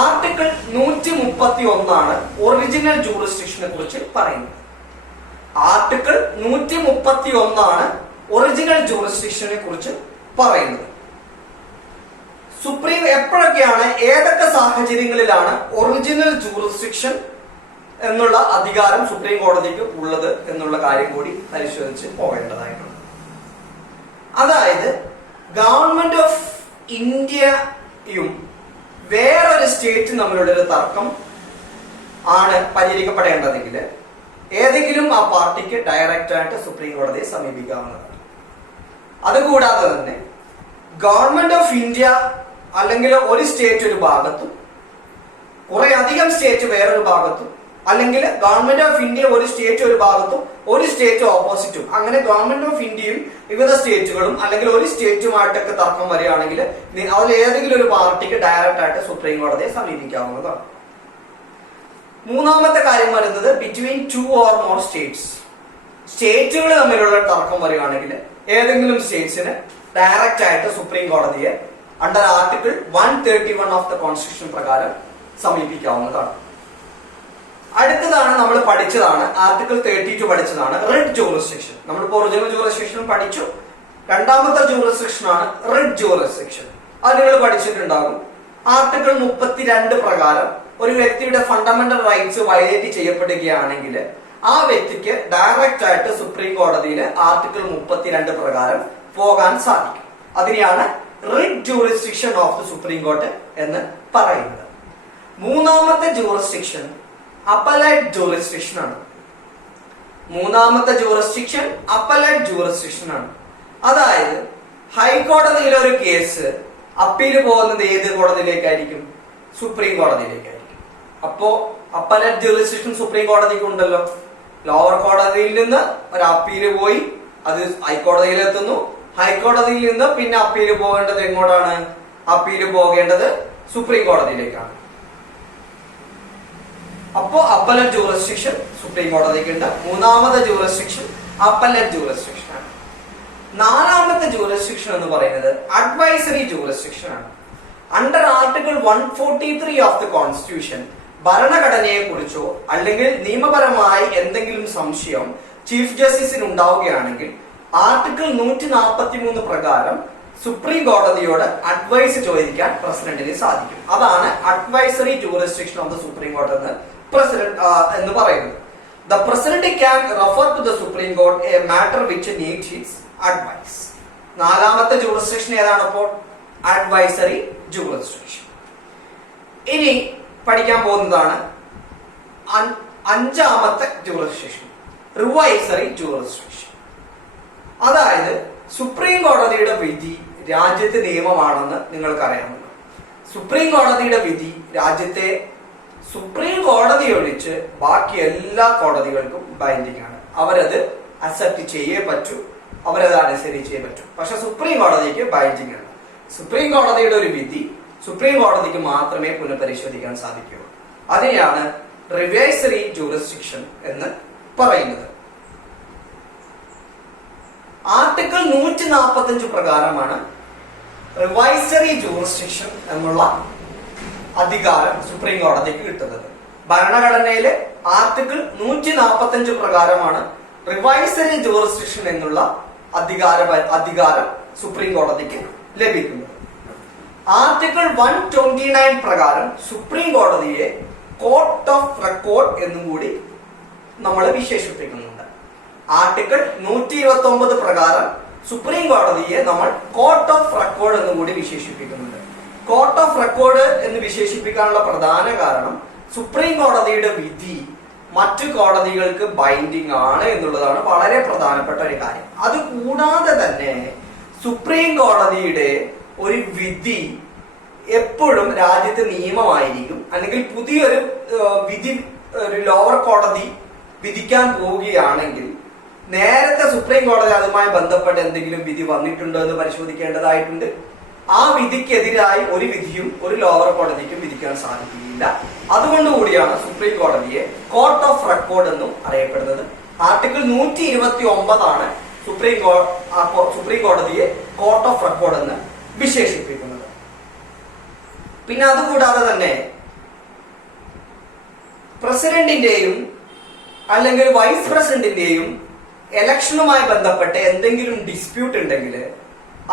ആർട്ടിക്കിൾ 131 ഒറിജിനൽ ജൂറിസ്ഡിക്ഷനെ കുറിച്ച് പറയുന്നത്. ആർട്ടിക്കിൾ 131 ഒറിജിനൽ ജൂറിസ്ഡിക്ഷനെ കുറിച്ച് പറയുന്നത്. സുപ്രീം എപ്പോഴൊക്കെയാണ്, ഏതൊക്കെ സാഹചര്യങ്ങളിലാണ് ഒറിജിനൽ ജൂറിസ്ഡിക്ഷൻ എന്നുള്ള അധികാരം സുപ്രീം കോടതിക്ക് ഉള്ളത് എന്നുള്ള കാര്യം കൂടി പരിശോധിച്ച് പോകേണ്ടതായിട്ടുണ്ട്. അതായത് ഗവൺമെന്റ് ഓഫ് ഇന്ത്യയും വേറൊരു സ്റ്റേറ്റും തമ്മിലുള്ള ഒരു തർക്കം ആണ് പരിഹരിക്കപ്പെടേണ്ടതെങ്കിൽ ഏതെങ്കിലും ആ പാർട്ടിക്ക് ഡയറക്റ്റ് ആയിട്ട് സുപ്രീം കോടതിയെ സമീപിക്കാവുന്നതാണ്. അതുകൂടാതെ തന്നെ ഗവൺമെന്റ് ഓഫ് ഇന്ത്യ അല്ലെങ്കിൽ ഒരു സ്റ്റേറ്റ് ഒരു ഭാഗത്തും കുറെ അധികം സ്റ്റേറ്റ് വേറൊരു ഭാഗത്തും, അല്ലെങ്കിൽ ഗവൺമെന്റ് ഓഫ് ഇന്ത്യ ഒരു സ്റ്റേറ്റ് ഒരു ഭാഗത്തും ഒരു സ്റ്റേറ്റ് ഓപ്പോസിറ്റും, അങ്ങനെ ഗവൺമെന്റ് ഓഫ് ഇന്ത്യയും വിവിധ സ്റ്റേറ്റുകളും അല്ലെങ്കിൽ ഒരു സ്റ്റേറ്റുമായിട്ടൊക്കെ തർക്കം വരികയാണെങ്കിൽ അതിൽ ഏതെങ്കിലും ഒരു പാർട്ടിക്ക് ഡയറക്റ്റ് ആയിട്ട് സുപ്രീം കോടതിയെ സമീപിക്കാവുന്നതാണ്. മൂന്നാമത്തെ കാര്യം വരുന്നത് ബിറ്റ്വീൻ 2 or more സ്റ്റേറ്റ്സ്. സ്റ്റേറ്റുകൾ തമ്മിലുള്ള തർക്കം വരികയാണെങ്കിൽ ഏതെങ്കിലും സ്റ്റേറ്റ്സിന് ഡയറക്റ്റ് ആയിട്ട് സുപ്രീം കോടതിയെ under article 131 of the constitution പ്രകാരം സമീപിക്കാവുന്നതാണ്. അടുത്തതാണ് നമ്മൾ പഠിച്ചതാണ്, ആർട്ടിക്കിൾ 32 പഠിച്ചതാണ് റിട്ട് ജൂറിസ്ഡിക്ഷൻ. നമ്മളിപ്പോ ഒറിജിനൽ ജൂറിസ്ഡിക്ഷൻ പഠിച്ചു. രണ്ടാമത്തെ ജൂറിസ്ഡിക്ഷൻ ആണ് റിട്ട് ജൂറിസ്ഡിക്ഷൻ. അത് നിങ്ങൾ പഠിച്ചിട്ടുണ്ടാകും. ആർട്ടിക്കിൾ 32 പ്രകാരം ഒരു വ്യക്തിയുടെ ഫണ്ടമെന്റൽ റൈറ്റ്സ് വയലേറ്റ് ചെയ്യപ്പെടുകയാണെങ്കിൽ ആ വ്യക്തിക്ക് ഡയറക്റ്റ് ആയിട്ട് സുപ്രീം കോടതിയിൽ ആർട്ടിക്കിൾ 32 പ്രകാരം പോകാൻ സാധിക്കും. അതിനെയാണ് writ jurisdiction of the supreme court എന്ന് പറയുന്നത്. മൂന്നാമത്തെ ജൂറിസ്ഡിക്ഷൻ അപ്പലൈറ്റ് ജൂറിസ്ഡിക്ഷൻ ആണ്. മൂന്നാമത്തെ ജൂറിസ്ഡിക്ഷൻ അപ്പലൈറ്റ് ജൂറിസ്ഡിക്ഷൻ ആണ്. അതായത് ഹൈക്കോടതിയിലെ ഒരു കേസ് അപ്പീൽ പോകുന്നത് ഏത് കോടതിയിലേക്കായിരിക്കും? സുപ്രീം കോടതിയിലേക്കായിരിക്കും. അപ്പോ അപ്പലൈറ്റ് ജൂറിസ്ഡിക്ഷൻ സുപ്രീം കോടതിക്ക് ഉണ്ടല്ലോ. ലോവർ കോടതിയിൽ നിന്ന് ഒരു അപ്പീല് പോയി അത് ഹൈക്കോടതിയിലെത്തുന്നു. ഹൈക്കോടതിയിൽ നിന്ന് പിന്നെ അപ്പീല് പോകേണ്ടത് എങ്ങോട്ടാണ്? അപ്പീല് പോകേണ്ടത് സുപ്രീം കോടതിയിലേക്കാണ്. അപ്പോ അപ്പലറ്റ് ജൂറിസ്ഡിക്ഷൻ സുപ്രീം കോടതിക്ക് ഉണ്ട്. മൂന്നാമത്തെ ജൂറിസ്ഡിക്ഷൻ അപ്പലറ്റ് ജൂറിസ്ഡിക്ഷൻ ആണ്. നാലാമത്തെ ജൂറിസ്ഡിക്ഷൻ എന്ന് പറയുന്നത് അഡ്വൈസറി ജൂറിസ്ഡിക്ഷൻ ആണ്. Under article 143 of the constitution ഭരണഘടനയെ കുറിച്ചോ അല്ലെങ്കിൽ നിയമപരമായി എന്തെങ്കിലും സംശയം ചീഫ് ജസ്റ്റിസിന് ഉണ്ടാവുകയാണെങ്കിൽ ആർട്ടിക്കിൾ 143 പ്രകാരം സുപ്രീം കോടതിയോട് അഡ്വൈസ് ചോദിക്കാൻ പ്രസിഡന്റിന് സാധിക്കും. അതാണ് advisory jurisdiction of the supreme court എന്ന് പറയുന്നത്. The president can refer to the supreme court a matter which needs his advice. നാലാമത്തെ ജൂറിസ്ഡിക്ഷൻ ഏതാണ്? അപ്പോൾ അഡ്വൈസറി ജൂറിസ്ഡിക്ഷൻ. ഇനി പഠിക്കാൻ പോകുന്നതാണ് അഞ്ചാമത്തെ ജൂറിസ്ഡിക്ഷൻ റിവൈസറി ജൂറിസ്ഡിക്ഷൻ. അതായത് സുപ്രീം കോടതിയുടെ വിധി രാജ്യത്തെ നിയമമാണെന്ന് നിങ്ങൾക്കറിയാമല്ലോ. സുപ്രീം കോടതിയുടെ വിധി രാജ്യത്തെ സുപ്രീം കോടതി ഒഴിച്ച് ബാക്കി എല്ലാ കോടതികൾക്കും ബൈൻഡിംഗ് ആണ്. അവരത് അക്സെപ്റ്റ് ചെയ്യേ പറ്റൂ, അവരത് അനുസരിച്ചേ പറ്റൂ. പക്ഷെ സുപ്രീം കോടതിക്ക് ബൈൻഡിംഗ് ആണ്. സുപ്രീം കോടതിയുടെ ഒരു വിധി സുപ്രീം കോടതിക്ക് മാത്രമേ പുനഃപരിശോധിക്കാൻ സാധിക്കൂ. അതിനെയാണ് റിവൈസറി ജൂറിസ്ഡിക്ഷൻ എന്ന് പറയുന്നത്. ആർട്ടിക്കിൾ 145 പ്രകാരമാണ് റിവൈസറി ജൂറിസ്ഡിക്ഷൻ എന്നുള്ള അധികാരം സുപ്രീം കോടതിക്ക് കിട്ടുന്നത്. ഭരണഘടനയിലെ ആർട്ടിക്കിൾ 145 പ്രകാരമാണ് റിവൈസറി ജൂറിസ്ഡിക്ഷൻ എന്നുള്ള അധികാരം സുപ്രീം കോടതിക്ക് ലഭിക്കുന്നത്. ആർട്ടിക്കിൾ 129 പ്രകാരം സുപ്രീം കോടതിയെ കോർട്ട് ഓഫ് റെക്കോർഡ് എന്നും കൂടി നമ്മൾ വിശേഷിപ്പിക്കുന്നുണ്ട്. ആർട്ടിക്കിൾ 129 പ്രകാരം സുപ്രീം കോടതിയെ നമ്മൾ കോർട്ട് ഓഫ് റെക്കോർഡ് എന്നും കൂടി വിശേഷിപ്പിക്കുന്നുണ്ട്. കോർട്ട് ഓഫ് റെക്കോർഡ് എന്ന് വിശേഷിപ്പിക്കാനുള്ള പ്രധാന കാരണം സുപ്രീം കോടതിയുടെ വിധി മറ്റു കോടതികൾക്ക് ബൈൻഡിങ് ആണ് എന്നുള്ളതാണ് വളരെ പ്രധാനപ്പെട്ട ഒരു കാര്യം. അത് കൂടാതെ തന്നെ സുപ്രീം കോടതിയുടെ ഒരു വിധി എപ്പോഴും രാജ്യത്ത് നിയമമായിരിക്കും. അല്ലെങ്കിൽ പുതിയൊരു വിധി ഒരു ലോവർ കോടതി വിധിക്കാൻ പോവുകയാണെങ്കിൽ നേരത്തെ സുപ്രീം കോടതി അതുമായി ബന്ധപ്പെട്ട് എന്തെങ്കിലും വിധി വന്നിട്ടുണ്ടോ എന്ന് പരിശോധിക്കേണ്ടതായിട്ടുണ്ട്. ആ വിധിക്കെതിരായി ഒരു വിധിയും ഒരു ലോവർ കോടതിക്കും വിധിക്കാൻ സാധിക്കുകയില്ല. അതുകൊണ്ടുകൂടിയാണ് സുപ്രീം കോടതിയെ കോർട്ട് ഓഫ് റെക്കോർഡ് എന്നും അറിയപ്പെടുന്നത്. ആർട്ടിക്കിൾ 129 സുപ്രീം കോടതിയെ കോർട്ട് ഓഫ് റെക്കോർഡ് എന്ന് വിശേഷിപ്പിക്കുന്നത്. പിന്നെ അതുകൂടാതെ തന്നെ പ്രസിഡന്റിന്റെയും അല്ലെങ്കിൽ വൈസ് പ്രസിഡന്റിന്റെയും ഇലക്ഷനുമായി ബന്ധപ്പെട്ട് എന്തെങ്കിലും ഡിസ്പ്യൂട്ട് ഉണ്ടെങ്കിൽ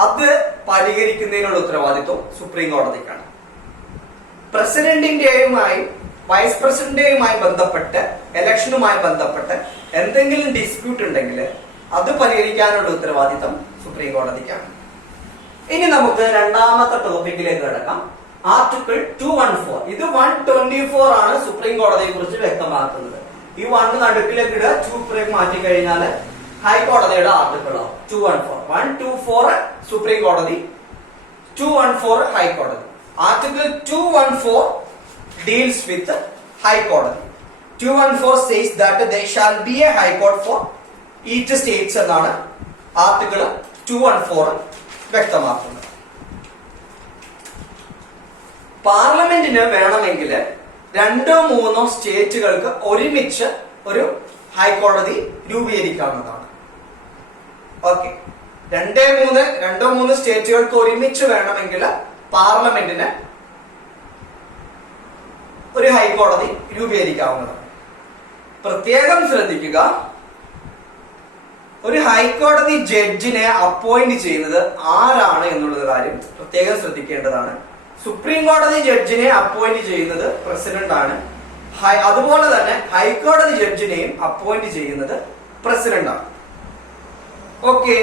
അത് പരിഹരിക്കുന്നതിനുള്ള ഉത്തരവാദിത്വം സുപ്രീം കോടതിക്കാണ്. പ്രസിഡന്റിന്റെയുമായി വൈസ് പ്രസിഡന്റിന്റെയുമായി ബന്ധപ്പെട്ട് ഇലക്ഷനുമായി ബന്ധപ്പെട്ട് എന്തെങ്കിലും ഡിസ്പ്യൂട്ട് ഉണ്ടെങ്കിൽ അത് പരിഹരിക്കാനുള്ള ഉത്തരവാദിത്വം സുപ്രീം കോടതിക്കാണ്. ഇനി നമുക്ക് രണ്ടാമത്തെ ടോപ്പിക്കിലേക്ക് കിടക്കാം. ആർട്ടിക്കിൾ 214. ഇത് 124 ആണ് സുപ്രീം കോടതിയെ കുറിച്ച് വ്യക്തമാക്കുന്നത്. ഈ 1 നടുക്കിലേക്ക് ഇടുക, 2 മാറ്റി കഴിഞ്ഞാൽ ഹൈക്കോടതിയുടെ ആർട്ടിക്കിളോ 214. 124 സുപ്രീം കോടതി, 214 ഹൈക്കോടതി. Article 214 deals with High Court. 214 says that there shall be a High Court for each states എന്നാണ് ആർട്ടിക്കിൾ 214 വ്യക്തമാക്കുന്നത്. പാർലമെന്റിന് വേണമെങ്കിൽ 2-3 സ്റ്റേറ്റുകൾക്ക് ഒരുമിച്ച് ഒരു ഹൈക്കോടതി രൂപീകരിക്കാവുന്നതാണ്. ഓക്കെ, 2-3 സ്റ്റേറ്റുകൾക്ക് ഒരുമിച്ച് വേണമെങ്കിൽ പാർലമെന്റിന് ഒരു ഹൈക്കോടതി രൂപീകരിക്കാവുന്നതാണ്. പ്രത്യേകം ശ്രദ്ധിക്കുക, ഒരു ഹൈക്കോടതി ജഡ്ജിനെ അപ്പോയിന്റ് ചെയ്യുന്നത് ആരാണ് എന്നുള്ള കാര്യം പ്രത്യേകം ശ്രദ്ധിക്കേണ്ടതാണ്. സുപ്രീം കോടതി ജഡ്ജിനെ അപ്പോയിന്റ് ചെയ്യുന്നത് പ്രസിഡന്റ് ആണ്. അതുപോലെ തന്നെ ഹൈക്കോടതി ജഡ്ജിനെയും അപ്പോയിന്റ് ചെയ്യുന്നത് പ്രസിഡന്റ് ആണ്. ഓക്കെ,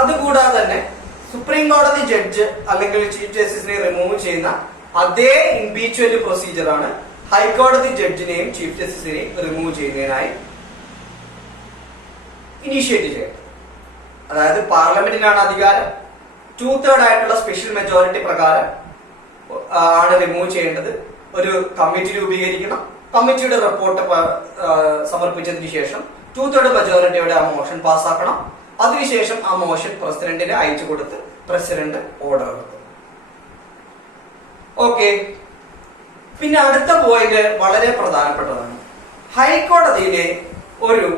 അതുകൂടാതെ തന്നെ സുപ്രീം കോടതി ജഡ്ജ് അല്ലെങ്കിൽ ചീഫ് ജസ്റ്റിസിനെ റിമൂവ് ചെയ്യുന്ന അതേ ഇംപീച്ച്മെന്റ് പ്രൊസീജിയർ ആണ് ഹൈക്കോടതി ജഡ്ജിനെയും ചീഫ് ജസ്റ്റിസിനെയും റിമൂവ് ചെയ്യുന്നതിനായി ഇനീഷ്യേറ്റ് ചെയ്യുന്നത്. അതായത് പാർലമെന്റിനാണ് അധികാരം. 2/3 ആയിട്ടുള്ള സ്പെഷ്യൽ മെജോറിറ്റി പ്രകാരം ആണ് റിമൂവ് ചെയ്യേണ്ടത്. ഒരു കമ്മിറ്റി രൂപീകരിക്കണം. കമ്മിറ്റിയുടെ റിപ്പോർട്ട് സമർപ്പിച്ചതിന് ശേഷം 2/3 മെജോറിറ്റിയോടെ ആ മോഷൻ പാസ്സാക്കണം. അതിനുശേഷം ആ മോഷൻ പ്രസിഡന്റിന് അയച്ചു കൊടുത്ത് പ്രസിഡന്റ് ഓർഡർ എടുക്കും. ഓക്കെ, പിന്നെ അടുത്ത പോയിന്റ് വളരെ പ്രധാനപ്പെട്ടതാണ്. ഹൈക്കോടതിയിലെ ഒരു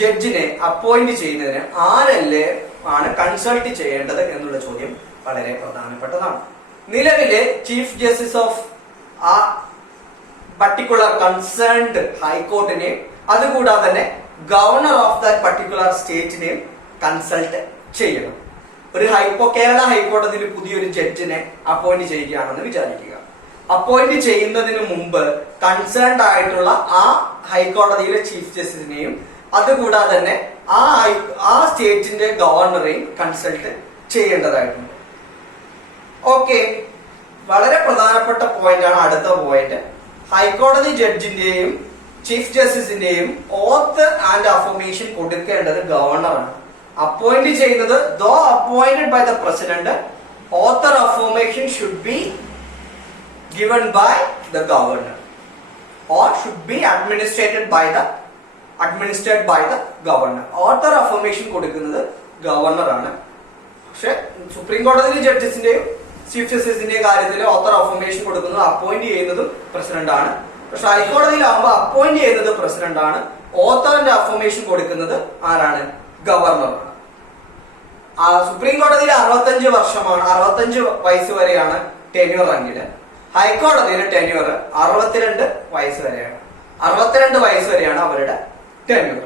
ജഡ്ജിനെ അപ്പോയിന്റ് ചെയ്യുന്നതിന് ആരല്ലേ ആണ് കൺസൾട്ട് ചെയ്യേണ്ടത് എന്നുള്ള ചോദ്യം വളരെ പ്രധാനപ്പെട്ടതാണ്. നിലവിലെ ചീഫ് ജസ്റ്റിസ് ഓഫ് ആ പർട്ടിക്കുലർ കൺസേൺഡ് ഹൈക്കോർട്ടിനെയും അതുകൂടാതെ തന്നെ ഗവർണർ ഓഫ് ദാറ്റ് പർട്ടിക്കുലർ സ്റ്റേറ്റിനെയും കൺസൾട്ട് ചെയ്യണം. കേരള ഹൈക്കോടതിയിൽ പുതിയൊരു ജഡ്ജിനെ അപ്പോയിന്റ് ചെയ്യുകയാണെന്ന് വിചാരിക്കുക. അപ്പോയിന്റ് ചെയ്യുന്നതിന് മുമ്പ് കൺസേൺഡ് ആയിട്ടുള്ള ആ ഹൈക്കോടതിയിലെ ചീഫ് ജസ്റ്റിസിനെയും അതുകൂടാതെ തന്നെ ആ സ്റ്റേറ്റിന്റെ ഗവർണറെയും കൺസൾട്ട് ചെയ്യേണ്ടതായിട്ടുണ്ട്. ഓക്കെ, വളരെ പ്രധാനപ്പെട്ട പോയിന്റ് ആണ് അടുത്ത പോയിന്റ്. ഹൈക്കോടതി ജഡ്ജിന്റെയും ചീഫ് ജസ്റ്റിസിന്റെയും ഓത്ത് ആൻഡ് അഫർമേഷൻ കൊടുക്കേണ്ടത് ഗവർണറാണ്. അപ്പോയിന്റ് ചെയ്യുന്നത് though appointed by the president, oath affirmation should be given by the governor or should be administered by the governor. Author affirmation കൊടുക്കുന്നത് ഗവർണർ ആണ്. പക്ഷെ സുപ്രീം കോടതിയിലെ ജഡ്ജസിന്റെയും ചീഫ് ജസ്റ്റിസിന്റെയും കാര്യത്തിൽ ഓത്തർ അഫർമേഷൻ കൊടുക്കുന്നത് appoint ചെയ്യുന്നതും പ്രസിഡന്റ് ആണ്. പക്ഷെ ഹൈക്കോടതിയിലാവുമ്പോൾ അപ്പോയിന്റ് ചെയ്യുന്നത് പ്രസിഡന്റ് ആണ്. ഓത്തറിന്റെ അഫർമേഷൻ കൊടുക്കുന്നത് ആരാണ്? ഗവർണറാണ്. സുപ്രീം കോടതിയിൽ 65 വർഷമാണ്, 65 വയസ്സ് വരെയാണ് ടെന്യൂർ എങ്കിൽ ഹൈക്കോടതിയിലെ ടെന്യൂർ 62 വയസ്സ് വരെയാണ്. 62 വയസ്സ് വരെയാണ് അവരുടെ ടെന്യൂർ.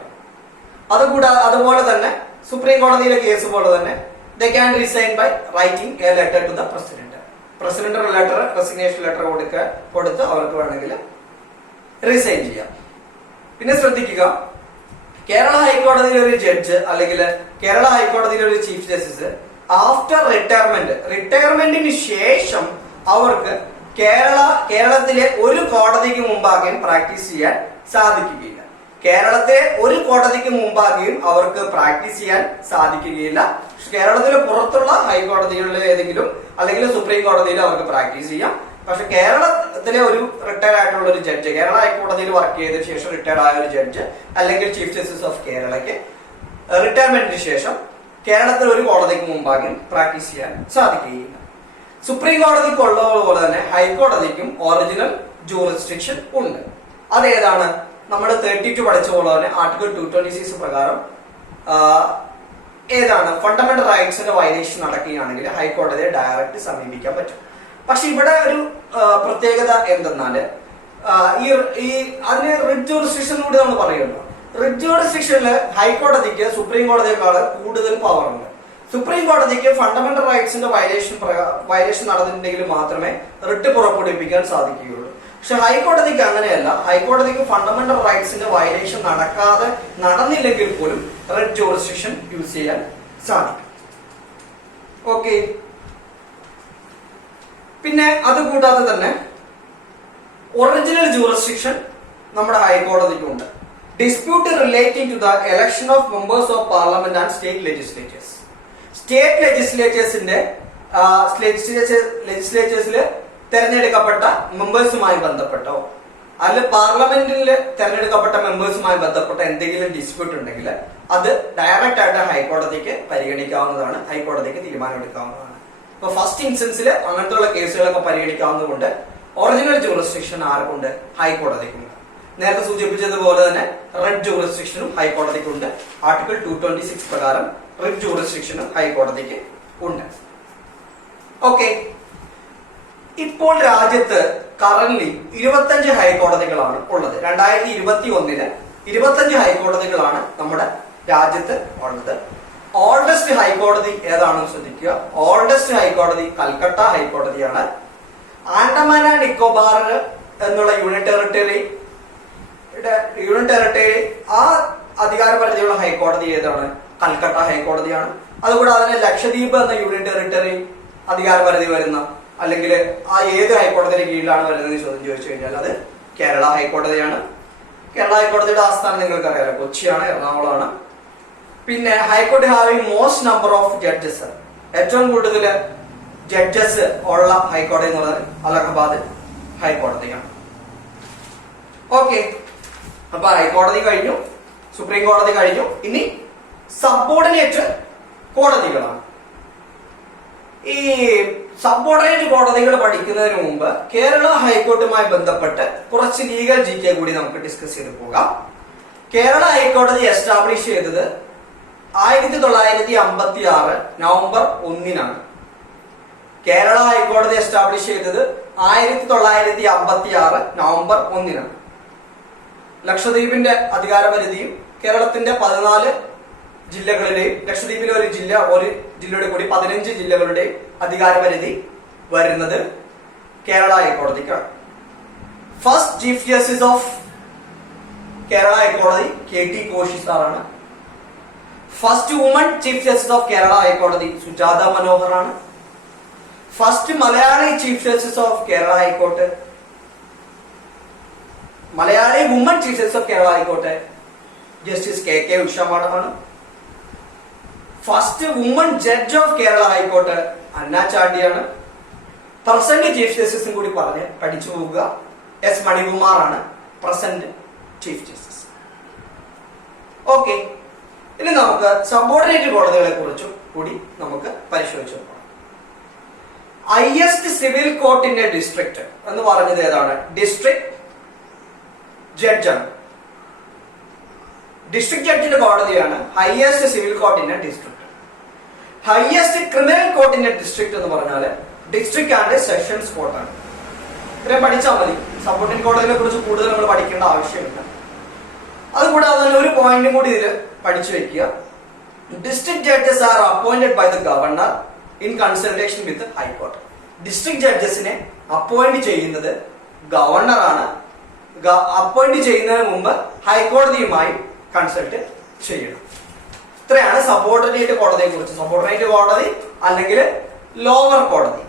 അതുപോലെ തന്നെ സുപ്രീം കോടതിയിലെ കേസ് പോലെ തന്നെ they can resign by writing a letter to the president. President resignation letter കൊടുത്ത് അവർക്ക് വേണമെങ്കിൽ റിസൈൻ ചെയ്യാം. പിന്നെ ശ്രദ്ധിക്കുക, കേരള ഹൈക്കോടതിയിലെ ഒരു ജഡ്ജ് അല്ലെങ്കിൽ കേരള ഹൈക്കോടതിയിലെ ഒരു ചീഫ് ജസ്റ്റിസ് ആഫ്റ്റർ റിട്ടയർമെന്റിന് ശേഷം അവർക്ക് കേരളത്തിലെ ഒരു കോടതിക്ക് മുമ്പാകെയും പ്രാക്ടീസ് ചെയ്യാൻ സാധിക്കുകയില്ല. കേരളത്തിലെ ഒരു കോടതിക്ക് മുമ്പാകെയും അവർക്ക് പ്രാക്ടീസ് ചെയ്യാൻ സാധിക്കുകയില്ല. കേരളത്തിന് പുറത്തുള്ള ഹൈക്കോടതികളിൽ ഏതെങ്കിലും അല്ലെങ്കിൽ സുപ്രീം കോടതിയിൽ അവർക്ക് പ്രാക്ടീസ് ചെയ്യാം. പക്ഷെ കേരളത്തിലെ ഒരു റിട്ടയർഡ് ആയിട്ടുള്ള ഒരു ജഡ്ജ്, കേരള ഹൈക്കോടതിയിൽ വർക്ക് ചെയ്തതിനു ശേഷം റിട്ടയർഡ് ആയ ഒരു ജഡ്ജ് അല്ലെങ്കിൽ ചീഫ് ജസ്റ്റിസ് ഓഫ് കേരളയ്ക്ക് റിട്ടയർമെന്റിന് ശേഷം കേരളത്തിൽ ഒരു കോടതിക്ക് മുമ്പാകെയും പ്രാക്ടീസ് ചെയ്യാൻ സാധിക്കുകയില്ല. സുപ്രീം കോടതിക്ക് ഉള്ളതുപോലെ തന്നെ ഹൈക്കോടതിക്കും ഒറിജിനൽ ജൂറിസ്ഡിക്ഷൻ ഉണ്ട്. അതേതാണ്? നമ്മൾ 32 പഠിച്ച പോലെ തന്നെ ആർട്ടിക്കിൾ 226 പ്രകാരം ഏതാണ്? ഫണ്ടമെന്റൽ റൈറ്റ്സിന്റെ വയലേഷൻ നടക്കുകയാണെങ്കിൽ ഹൈക്കോടതിയെ ഡയറക്റ്റ് സമീപിക്കാൻ പറ്റും. പക്ഷെ ഇവിടെ ഒരു പ്രത്യേകത എന്തെന്നാല് അതിന് റിട്ട് ജൂറിസ്ഡിക്ഷൻ കൂടി നമ്മൾ പറയുമല്ലോ. റിട്ട് ജൂറിസ്ഡിക്ഷനിൽ ഹൈക്കോടതിക്ക് സുപ്രീം കോടതിയേക്കാൾ കൂടുതൽ പവർ ഉണ്ട്. സുപ്രീം കോടതിക്ക് ഫണ്ടമെന്റൽ റൈറ്റ്സിന്റെ വയലേഷൻ നടന്നിട്ടുണ്ടെങ്കിൽ മാത്രമേ റിട്ട് പുറപ്പെടുവിപ്പിക്കാൻ സാധിക്കുകയുള്ളൂ. പക്ഷെ ഹൈക്കോടതിക്ക് അങ്ങനെയല്ല. ഹൈക്കോടതിക്ക് ഫണ്ടമെന്റൽ റൈറ്റ്സിന്റെ വയലേഷൻ നടന്നില്ലെങ്കിൽ പോലും റിട്ട് ജൂറിസ്ഡിക്ഷൻ യൂസ് ചെയ്യാൻ സാധിക്കും. ഓക്കെ. പിന്നെ അതുകൂടാതെ തന്നെ ഒറിജിനൽ ജൂറിസ്ഡിക്ഷൻ നമ്മുടെ ഹൈക്കോടതിക്കുണ്ട്. Dispute relating to the election of members of parliament and state legislatures. State ലെജിസ്ലേച്ചേഴ്സിൽ തെരഞ്ഞെടുക്കപ്പെട്ട മെമ്പേഴ്സുമായി ബന്ധപ്പെട്ടോ അല്ല പാർലമെന്റിൽ തെരഞ്ഞെടുക്കപ്പെട്ട മെമ്പേഴ്സുമായി ബന്ധപ്പെട്ട എന്തെങ്കിലും ഡിസ്പ്യൂട്ട് ഉണ്ടെങ്കിൽ അത് ഡയറക്റ്റ് ആയിട്ട് ഹൈക്കോടതിക്ക് പരിഗണിക്കാവുന്നതാണ്, ഹൈക്കോടതിക്ക് തീരുമാനമെടുക്കാവുന്നതാണ്. ഇപ്പൊ ഫസ്റ്റ് ഇൻസ്റ്റൻസിൽ അങ്ങനത്തെ ഉള്ള കേസുകളൊക്കെ പരിഗണിക്കാവുന്നതുകൊണ്ട് ഒറിജിനൽ ജൂറിസ്ഡിക്ഷൻ ആർക്കുണ്ട്? ഹൈക്കോടതിക്കുണ്ട്. നേരത്തെ സൂചിപ്പിച്ചതുപോലെ തന്നെ റിട്ട് ജൂറിസ്ഡിക്ഷനും ഹൈക്കോടതിക്കുണ്ട്. ആർട്ടിക്കിൾ 226 പ്രകാരം റിട്ട് ജൂറിസ്ഡിക്ഷനും ഹൈക്കോടതിക്ക് ഉണ്ട്. ഓക്കെ. ഇപ്പോൾ രാജ്യത്ത് കറന്റ് 25 ഹൈക്കോടതികളാണ് ഉള്ളത്. 2021 25 ഹൈക്കോടതികളാണ് നമ്മുടെ രാജ്യത്ത് ഉള്ളത്. ഓൾഡസ്റ്റ് ഹൈക്കോടതി ഏതാണെന്ന് ശ്രദ്ധിക്കുക. ഓൾഡസ്റ്റ് ഹൈക്കോടതി കൽക്കട്ട ഹൈക്കോടതിയാണ്. ആൻഡമാൻ ആൻഡ് നിക്കോബാർ എന്നുള്ള യൂണിയൻ ടെറിട്ടറി ആ അധികാര പരിധിയുള്ള ഹൈക്കോടതി ഏതാണ്? കൽക്കട്ട ഹൈക്കോടതിയാണ്. അതുകൂടാതെ തന്നെ ലക്ഷദ്വീപ് എന്ന യൂണിയൻ ടെറിട്ടറി അധികാര പരിധി വരുന്ന അല്ലെങ്കിൽ ആ ഏത് ഹൈക്കോടതിയുടെ കീഴിലാണ് വരുന്നത് ചോദ്യം ചോദിച്ചു കഴിഞ്ഞാൽ അത് കേരള ഹൈക്കോടതിയാണ്. കേരള ഹൈക്കോടതിയുടെ ആസ്ഥാനം നിങ്ങൾക്കറിയാലോ, കൊച്ചിയാണ്, എറണാകുളമാണ്. പിന്നെ ഹൈക്കോടതി having most number of judges, ഏറ്റവും കൂടുതൽ ജഡ്ജസ് ഉള്ള ഹൈക്കോടതി എന്ന് പറയുന്നത് അലഹബാദ് ഹൈക്കോടതിയാണ്. ഓക്കെ. അപ്പൊ ഹൈക്കോടതി കഴിഞ്ഞു, സുപ്രീം കോടതി കഴിഞ്ഞു. ഇനി സബോർഡിനേറ്റ് കോടതികളാണ്. ഈ സബോർഡിനേറ്റ് കോടതികൾ പഠിക്കുന്നതിന് മുമ്പ് കേരള ഹൈക്കോർട്ടുമായി ബന്ധപ്പെട്ട് കുറച്ച് ലീഗൽ GK കൂടി നമുക്ക് ഡിസ്കസ് ചെയ്ത് പോകാം. കേരള ഹൈക്കോടതി എസ്റ്റാബ്ലിഷ് ചെയ്തത് 1956 നവംബർ 1 കേരള ഹൈക്കോടതി എസ്റ്റാബ്ലിഷ് ചെയ്തത് 1956 നവംബർ 1 ലക്ഷദ്വീപിന്റെ അധികാരപരിധിയും കേരളത്തിന്റെ 14 ജില്ലകളിലെയും ലക്ഷദ്വീപിലെ ഒരു ജില്ലയുടെ കൂടി 15 ജില്ലകളുടെയും അധികാരപരിധി വരുന്നത് കേരള ഹൈക്കോടതിക്കാണ്. First chief justice of Kerala ഹൈക്കോടതി KT കോശി സാറാണ്. First woman chief justice of Kerala ഹൈക്കോടതി സുജാത മനോഹർ ആണ്. First Malayali chief justice of Kerala high court, Malayali woman chief justice of Kerala high court justice KK Usha മാഡമാണ്. First woman judge of Kerala high court Anna ചാണ്ടിയാണ്. പ്രസന്റ് ചീഫ് ജസ്റ്റിസും കൂടി പറഞ്ഞ് പഠിച്ചു പോവുക. S മണികുമാർ ആണ് പ്രസന്റ് ചീഫ് ജസ്റ്റിസ്. ഓക്കെ. ഇനി നമുക്ക് സബോർഡിനേറ്റ് കോടതികളെ കുറിച്ചും കൂടി നമുക്ക് പരിശോധിച്ചു നോക്കാം. Highest civil court in A district എന്ന് പറഞ്ഞത് ഏതാണ്? ഡിസ്ട്രിക്ട് ജഡ്ജാണ്. ഡിസ്ട്രിക്ട് ജഡ്ജിന്റെ കോടതിയാണ് highest civil court in A district. Highest criminal court in A district എന്ന് പറഞ്ഞാൽ ഡിസ്ട്രിക്ട് ആൻഡ് സെഷൻസ് കോർട്ടാണ്. ഇത്രയും പഠിച്ചാൽ മതി. സബോർഡിനേറ്റ് കോടതികളെ കുറിച്ച് കൂടുതൽ നമ്മൾ പഠിക്കേണ്ട ആവശ്യമില്ല. അതുകൂടാതെ തന്നെ ഒരു പോയിന്റും കൂടി ഇതിൽ പഠിച്ചു വെക്കുക. District judges are appointed by the governor in consultation with high court. District ജഡ്ജസിനെ അപ്പോയിന്റ് ചെയ്യുന്നത് ഗവർണറാണ്. അപ്പോയിന്റ് ചെയ്യുന്നതിന് മുമ്പ് ഹൈക്കോടതിയുമായി കൺസൾട്ട് ചെയ്യണം. ഇത്രയാണ് സബോർഡിനേറ്റ് കോടതിയെ കുറിച്ച്. സബോർഡിനേറ്റ് കോടതി അല്ലെങ്കിൽ ലോവർ കോടതി.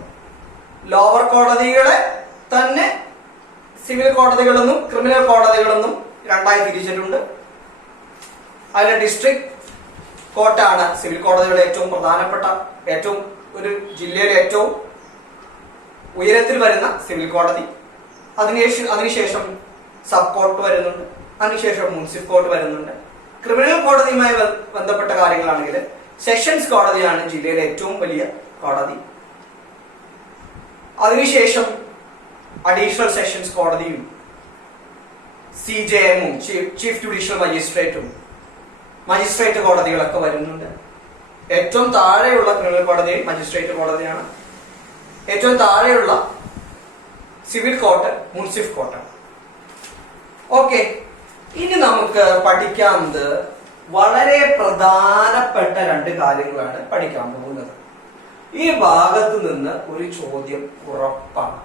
ലോവർ കോടതികളെ തന്നെ സിവിൽ കോടതികളെന്നും ക്രിമിനൽ കോടതികളെന്നും രണ്ടായി തിരിച്ചിട്ടുണ്ട്. അതിലെ ഡിസ്ട്രിക്ട് കോർട്ടാണ് സിവിൽ കോടതികളുടെ ഏറ്റവും പ്രധാനപ്പെട്ട, ഏറ്റവും ഒരു ജില്ലയിലെ ഏറ്റവും ഉയരത്തിൽ വരുന്ന സിവിൽ കോടതി. അതിനുശേഷം സബ് കോർട്ട് വരുന്നുണ്ട്, അതിനുശേഷം മുനിസിപ്പൽ കോർട്ട് വരുന്നുണ്ട്. ക്രിമിനൽ കോടതിയുമായി ബന്ധപ്പെട്ട കാര്യങ്ങളാണെങ്കിൽ സെഷൻസ് കോടതിയാണ് ജില്ലയിലെ ഏറ്റവും വലിയ കോടതി. അതിനുശേഷം അഡീഷണൽ സെഷൻസ് കോടതിയും CJM-ഉം ചീഫ് ജുഡീഷ്യൽ മജിസ്ട്രേറ്റ് കോടതികളൊക്കെ വരുന്നുണ്ട്. ഏറ്റവും താഴെയുള്ള ക്രിമിനൽ കോടതി മജിസ്ട്രേറ്റ് കോടതിയാണ്. ഏറ്റവും താഴെയുള്ള സിവിൽ കോർട്ട് മുനിസിപ്പൽ കോർട്ടാണ്. ഓക്കെ, ഇനി നമുക്ക് പഠിക്കാവുന്നത് വളരെ പ്രധാനപ്പെട്ട രണ്ട് കാര്യങ്ങളാണ് പഠിക്കാൻ പോകുന്നത്. ഈ ഭാഗത്ത് നിന്ന് ഒരു ചോദ്യം ഉറപ്പാണ്.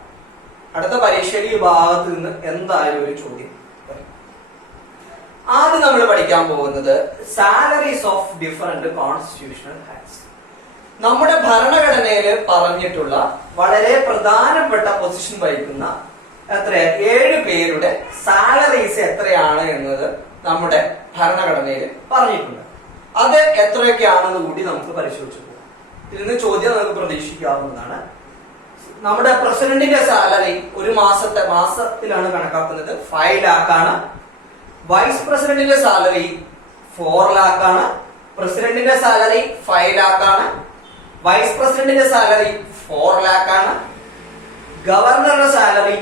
അടുത്ത പരീക്ഷയിൽ ഈ ഭാഗത്ത് നിന്ന് എന്തായാലും ഒരു ചോദ്യം വരും. ആദ്യം നമ്മൾ പഠിക്കാൻ പോകുന്നത് salaries of different constitutional heads. നമ്മുടെ ഭരണഘടനയിൽ പറഞ്ഞിട്ടുള്ള വളരെ പ്രധാനപ്പെട്ട പൊസിഷൻ വഹിക്കുന്ന 7 പേരുടെ സാലറീസ് എത്രയാണ് എന്നത് നമ്മുടെ ഭരണഘടനയിൽ പറഞ്ഞിട്ടുണ്ട്. അത് എത്രയൊക്കെയാണെന്ന് കൂടി നമുക്ക് പരിശോധിച്ചു പോകാം. ഇതിൽ നിന്ന് ചോദ്യം നമുക്ക് പ്രതീക്ഷിക്കാവുന്നതാണ്. നമ്മുടെ പ്രസിഡന്റിന്റെ സാലറി ഒരു മാസത്തിലാണ് കണക്കാക്കുന്നത്, 5 lakh ആണ്. വൈസ് പ്രസിഡന്റിന്റെ സാലറി 4 lakh ആണ്. പ്രസിഡന്റിന്റെ സാലറി 5 lakh ആണ്. വൈസ് പ്രസിഡന്റിന്റെ സാലറി 4 lakh ആണ്. ഗവർണറുടെ സാലറി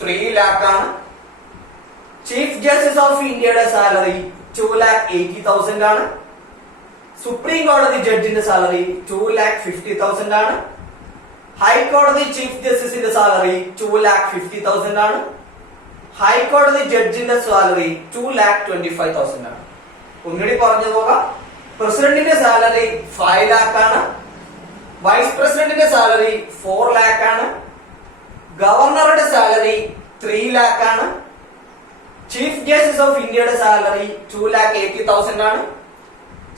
3 lakh ആണ്. ചീഫ് ജസ്റ്റിസ് ഓഫ് ഇന്ത്യയുടെ സാലറി 2,80,000 ആണ്. സുപ്രീം കോടതി ജഡ്ജിന്റെ സാലറി 2,50,000 ആണ്. ഹൈക്കോടതി ചീഫ് ജസ്റ്റിസിന്റെ സാലറി 2,50,000 ആണ്. ഹൈക്കോടതി ജഡ്ജിന്റെ സാലറി 2,25,000 ആണ്. ഒന്നുകൂടി പറഞ്ഞു പോകാം. പ്രസിഡന്റിന്റെ സാലറി 5 lakh ആണ്. വൈസ് പ്രസിഡന്റിന്റെ സാലറി 4 lakh ആണ്. ഗവർണറുടെ സാലറി 3 lakh ആണ്. ചീഫ് ജസ്റ്റിസ് ഓഫ് ഇന്ത്യയുടെ സാലറി 2,80,000 ആണ്.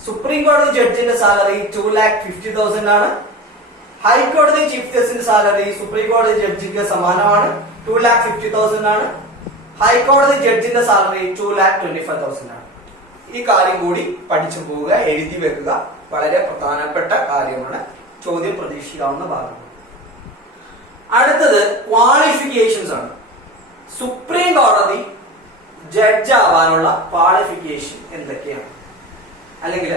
സുപ്രീം കോടതി ജഡ്ജിന്റെ സാലറി 2,50,000 ആണ്. ഹൈക്കോടതി ചീഫ് ജസ്റ്റിന്റെ സാലറി സുപ്രീം കോടതി ജഡ്ജിക്ക് സമാനമാണ്, 2,50,000 ആണ്. ഹൈക്കോടതി ജഡ്ജിന്റെ സാലറി 2,25,000 ആണ്. ഈ കാര്യം കൂടി പഠിച്ചു പോവുക, എഴുതി വെക്കുക. വളരെ പ്രധാനപ്പെട്ട കാര്യമാണ്, ചോദ്യം പ്രതീക്ഷിക്കാവുന്ന ഭാഗം. അടുത്തത് ക്വാളിഫിക്കേഷൻസ് ആണ്. സുപ്രീം കോടതി ജഡ്ജ് ആവാനുള്ള ക്വാളിഫിക്കേഷൻ എന്തൊക്കെയാണ്? അല്ലെങ്കിൽ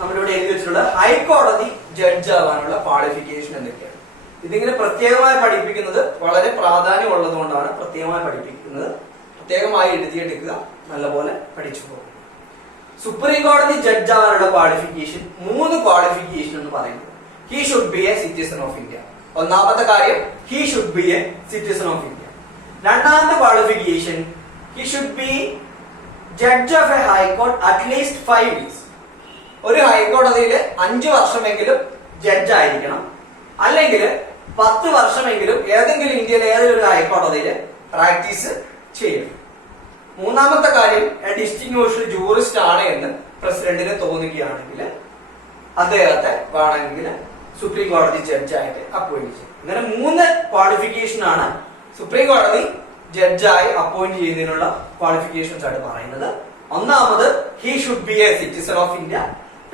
നമ്മളിവിടെ എഴുതി വെച്ചിട്ടുള്ള ഹൈക്കോടതി ജഡ്ജ് ആവാനുള്ള ക്വാളിഫിക്കേഷൻ എന്തൊക്കെയാണ്? ഇതിങ്ങനെ പ്രത്യേകമായി പഠിപ്പിക്കുന്നത് വളരെ പ്രാധാന്യം ഉള്ളതുകൊണ്ടാണ് പ്രത്യേകമായി പഠിപ്പിക്കുന്നത്. പ്രത്യേകമായി എഴുതിയെടുക്കുക, നല്ലപോലെ പഠിച്ചു പോകും. സുപ്രീം കോടതി ജഡ്ജ് ആവാനുള്ള ക്വാളിഫിക്കേഷൻ 3 ക്വാളിഫിക്കേഷൻ എന്ന് പറയുന്നത് he should be a citizen of India. ഒന്നാമത്തെ കാര്യം he should be a citizen of India. രണ്ടാമത്തെ qualification he should be judge of a high court at least 5 years. ഒരു ഹൈക്കോടതിയിൽ 5 വർഷമെങ്കിലും ജഡ്ജ് ആയിരിക്കണം, അല്ലെങ്കിൽ 10 വർഷമെങ്കിലും ഏതെങ്കിലും ഇന്ത്യയിലെ ഏതെങ്കിലും ഒരു ഹൈക്കോടതിയിൽ പ്രാക്ടീസ് ചെയ്യണം. മൂന്നാമത്തെ കാര്യം ഡിസ്റ്റിങ്വിഷ്ഡ് ജൂറിസ്റ്റ് ആണ് എന്ന് പ്രസിഡന്റിന് തോന്നുകയാണെങ്കിൽ അദ്ദേഹത്തെ വേണമെങ്കിൽ സുപ്രീം കോടതി ജഡ്ജായിട്ട് അപ്പോയിന്റ് ചെയ്യും. ഇങ്ങനെ 3 ക്വാളിഫിക്കേഷൻ ആണ് സുപ്രീം കോടതി ജഡ്ജായി അപ്പോയിന്റ് ചെയ്യുന്നതിനുള്ള ക്വാളിഫിക്കേഷൻസ് ആയിട്ട് പറയുന്നത്. ഒന്നാമത് he should be a citizen of India.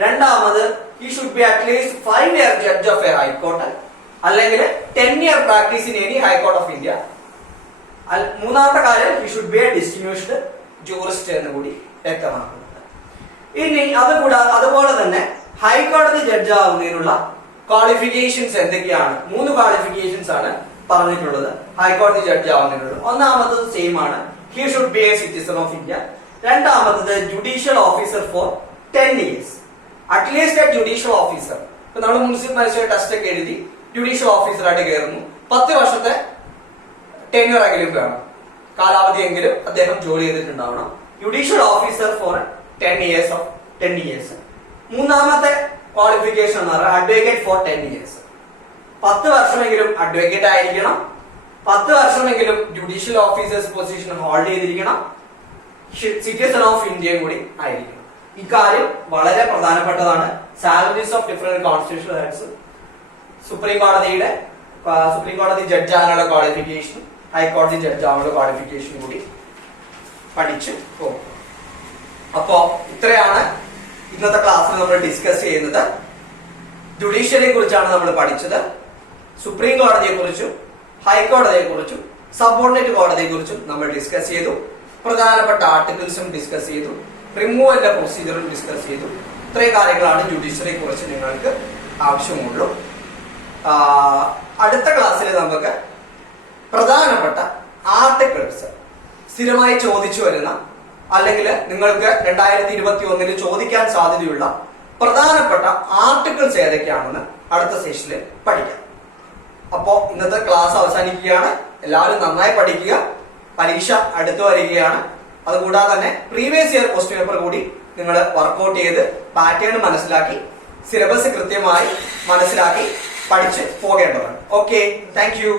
രണ്ടാമത് he should be at least 5 year judge of a high court, അല്ലെങ്കിൽ 10 year practice in any high court of India. മൂന്നാമത്തെ കാര്യം he should be a distinguished jurist എന്ന് കൂടി വ്യക്തമാക്കുന്നുണ്ട്. ഇനി അതുപോലെ തന്നെ ഹൈക്കോടതി ജഡ്ജ് ആവുന്നതിനുള്ള ക്വാളിഫിക്കേഷൻസ് എന്തൊക്കെയാണ്? 3 ക്വാളിഫിക്കേഷൻസ് ആണ് പറഞ്ഞിട്ടുള്ളത് ഹൈക്കോടതി ജഡ്ജ് ആവുന്നതിനുള്ള. ഒന്നാമത്തത് സെയിം ആണ്, he should be a citizen of India. രണ്ടാമത്തത് judicial officer for 10 years. At least a judicial officer. ഇപ്പൊ നമ്മൾ മുനിസിപ്പൽ മജിസ്ട്രേറ്റ് ടെസ്റ്റ് ഒക്കെ എഴുതി ജുഡീഷ്യൽ ഓഫീസറായിട്ട് കയറുന്നു, 10 വർഷത്തെ ടെന്യൂർ എങ്കിലും വേണം, കാലാവധി എങ്കിലും അദ്ദേഹം ജോലി ചെയ്തിട്ടുണ്ടാവണം. Judicial officer for 10 years. മൂന്നാമത്തെ ക്വാളിഫിക്കേഷൻ എന്ന് പറഞ്ഞാൽ അഡ്വക്കേറ്റ് ഫോർ 10 years. 10 വർഷമെങ്കിലും അഡ്വക്കേറ്റ് ആയിരിക്കണം, 10 വർഷമെങ്കിലും ജുഡീഷ്യൽ ഓഫീസേഴ്സ് പൊസിഷൻ ഹോൾഡ് ചെയ്തിരിക്കണം, സിറ്റിസൺ ഓഫ് ഇന്ത്യ കൂടി ആയിരിക്കണം. ഇക്കാര്യം വളരെ പ്രധാനപ്പെട്ടതാണ്. Salaries of different constitutional heads, supreme കോടതി ജഡ്ജ് ആകാനുള്ള ക്വാളിഫിക്കേഷൻ, ഹൈക്കോടതി ജഡ്ജാവുന്ന ക്വാളിഫിക്കേഷൻ കൂടി പഠിച്ചു പോകും. അപ്പോ ഇത്രയാണ് ഇന്നത്തെ ക്ലാസ്സിൽ നമ്മൾ ഡിസ്കസ് ചെയ്യുന്നത്. ജുഡീഷ്യറിയെ കുറിച്ചാണ് നമ്മൾ പഠിച്ചത്. സുപ്രീം കോടതിയെ കുറിച്ചും ഹൈക്കോടതിയെ കുറിച്ചും സബോർഡിനേറ്റ് കോടതിയെ കുറിച്ചും നമ്മൾ ഡിസ്കസ് ചെയ്തു. പ്രധാനപ്പെട്ട ആർട്ടിക്കിൾസും ഡിസ്കസ് ചെയ്തു. റിമൂവലിന്റെ പ്രൊസീജിയറും ഡിസ്കസ് ചെയ്തു. ഇത്രയും കാര്യങ്ങളാണ് ജുഡീഷ്യറിയെ കുറിച്ച് നിങ്ങൾക്ക് ആവശ്യമുള്ളൂ. അടുത്ത ക്ലാസ്സിൽ നമുക്ക് പ്രധാനപ്പെട്ട ആർട്ടിക്കിൾസ്, സ്ഥിരമായി ചോദിച്ചു വരുന്ന അല്ലെങ്കിൽ നിങ്ങൾക്ക് 2021 ചോദിക്കാൻ സാധ്യതയുള്ള പ്രധാനപ്പെട്ട ആർട്ടിക്കിൾസ് ഏതൊക്കെയാണെന്ന് അടുത്ത സെഷനിൽ പഠിക്കാം. അപ്പോ ഇന്നത്തെ ക്ലാസ് അവസാനിക്കുകയാണ്. എല്ലാവരും നന്നായി പഠിക്കുക. പരീക്ഷ അടുത്തു വരികയാണ്. അതുകൂടാതെ തന്നെ പ്രീവിയസ് ഇയർ ക്വസ്റ്റ്യൻ പേപ്പർ കൂടി നിങ്ങൾ വർക്ക്ഔട്ട് ചെയ്ത് പാറ്റേൺ മനസ്സിലാക്കി സിലബസ് കൃത്യമായി മനസ്സിലാക്കി പഠിച്ച് പോകേണ്ടതാണ്. Okay, thank you.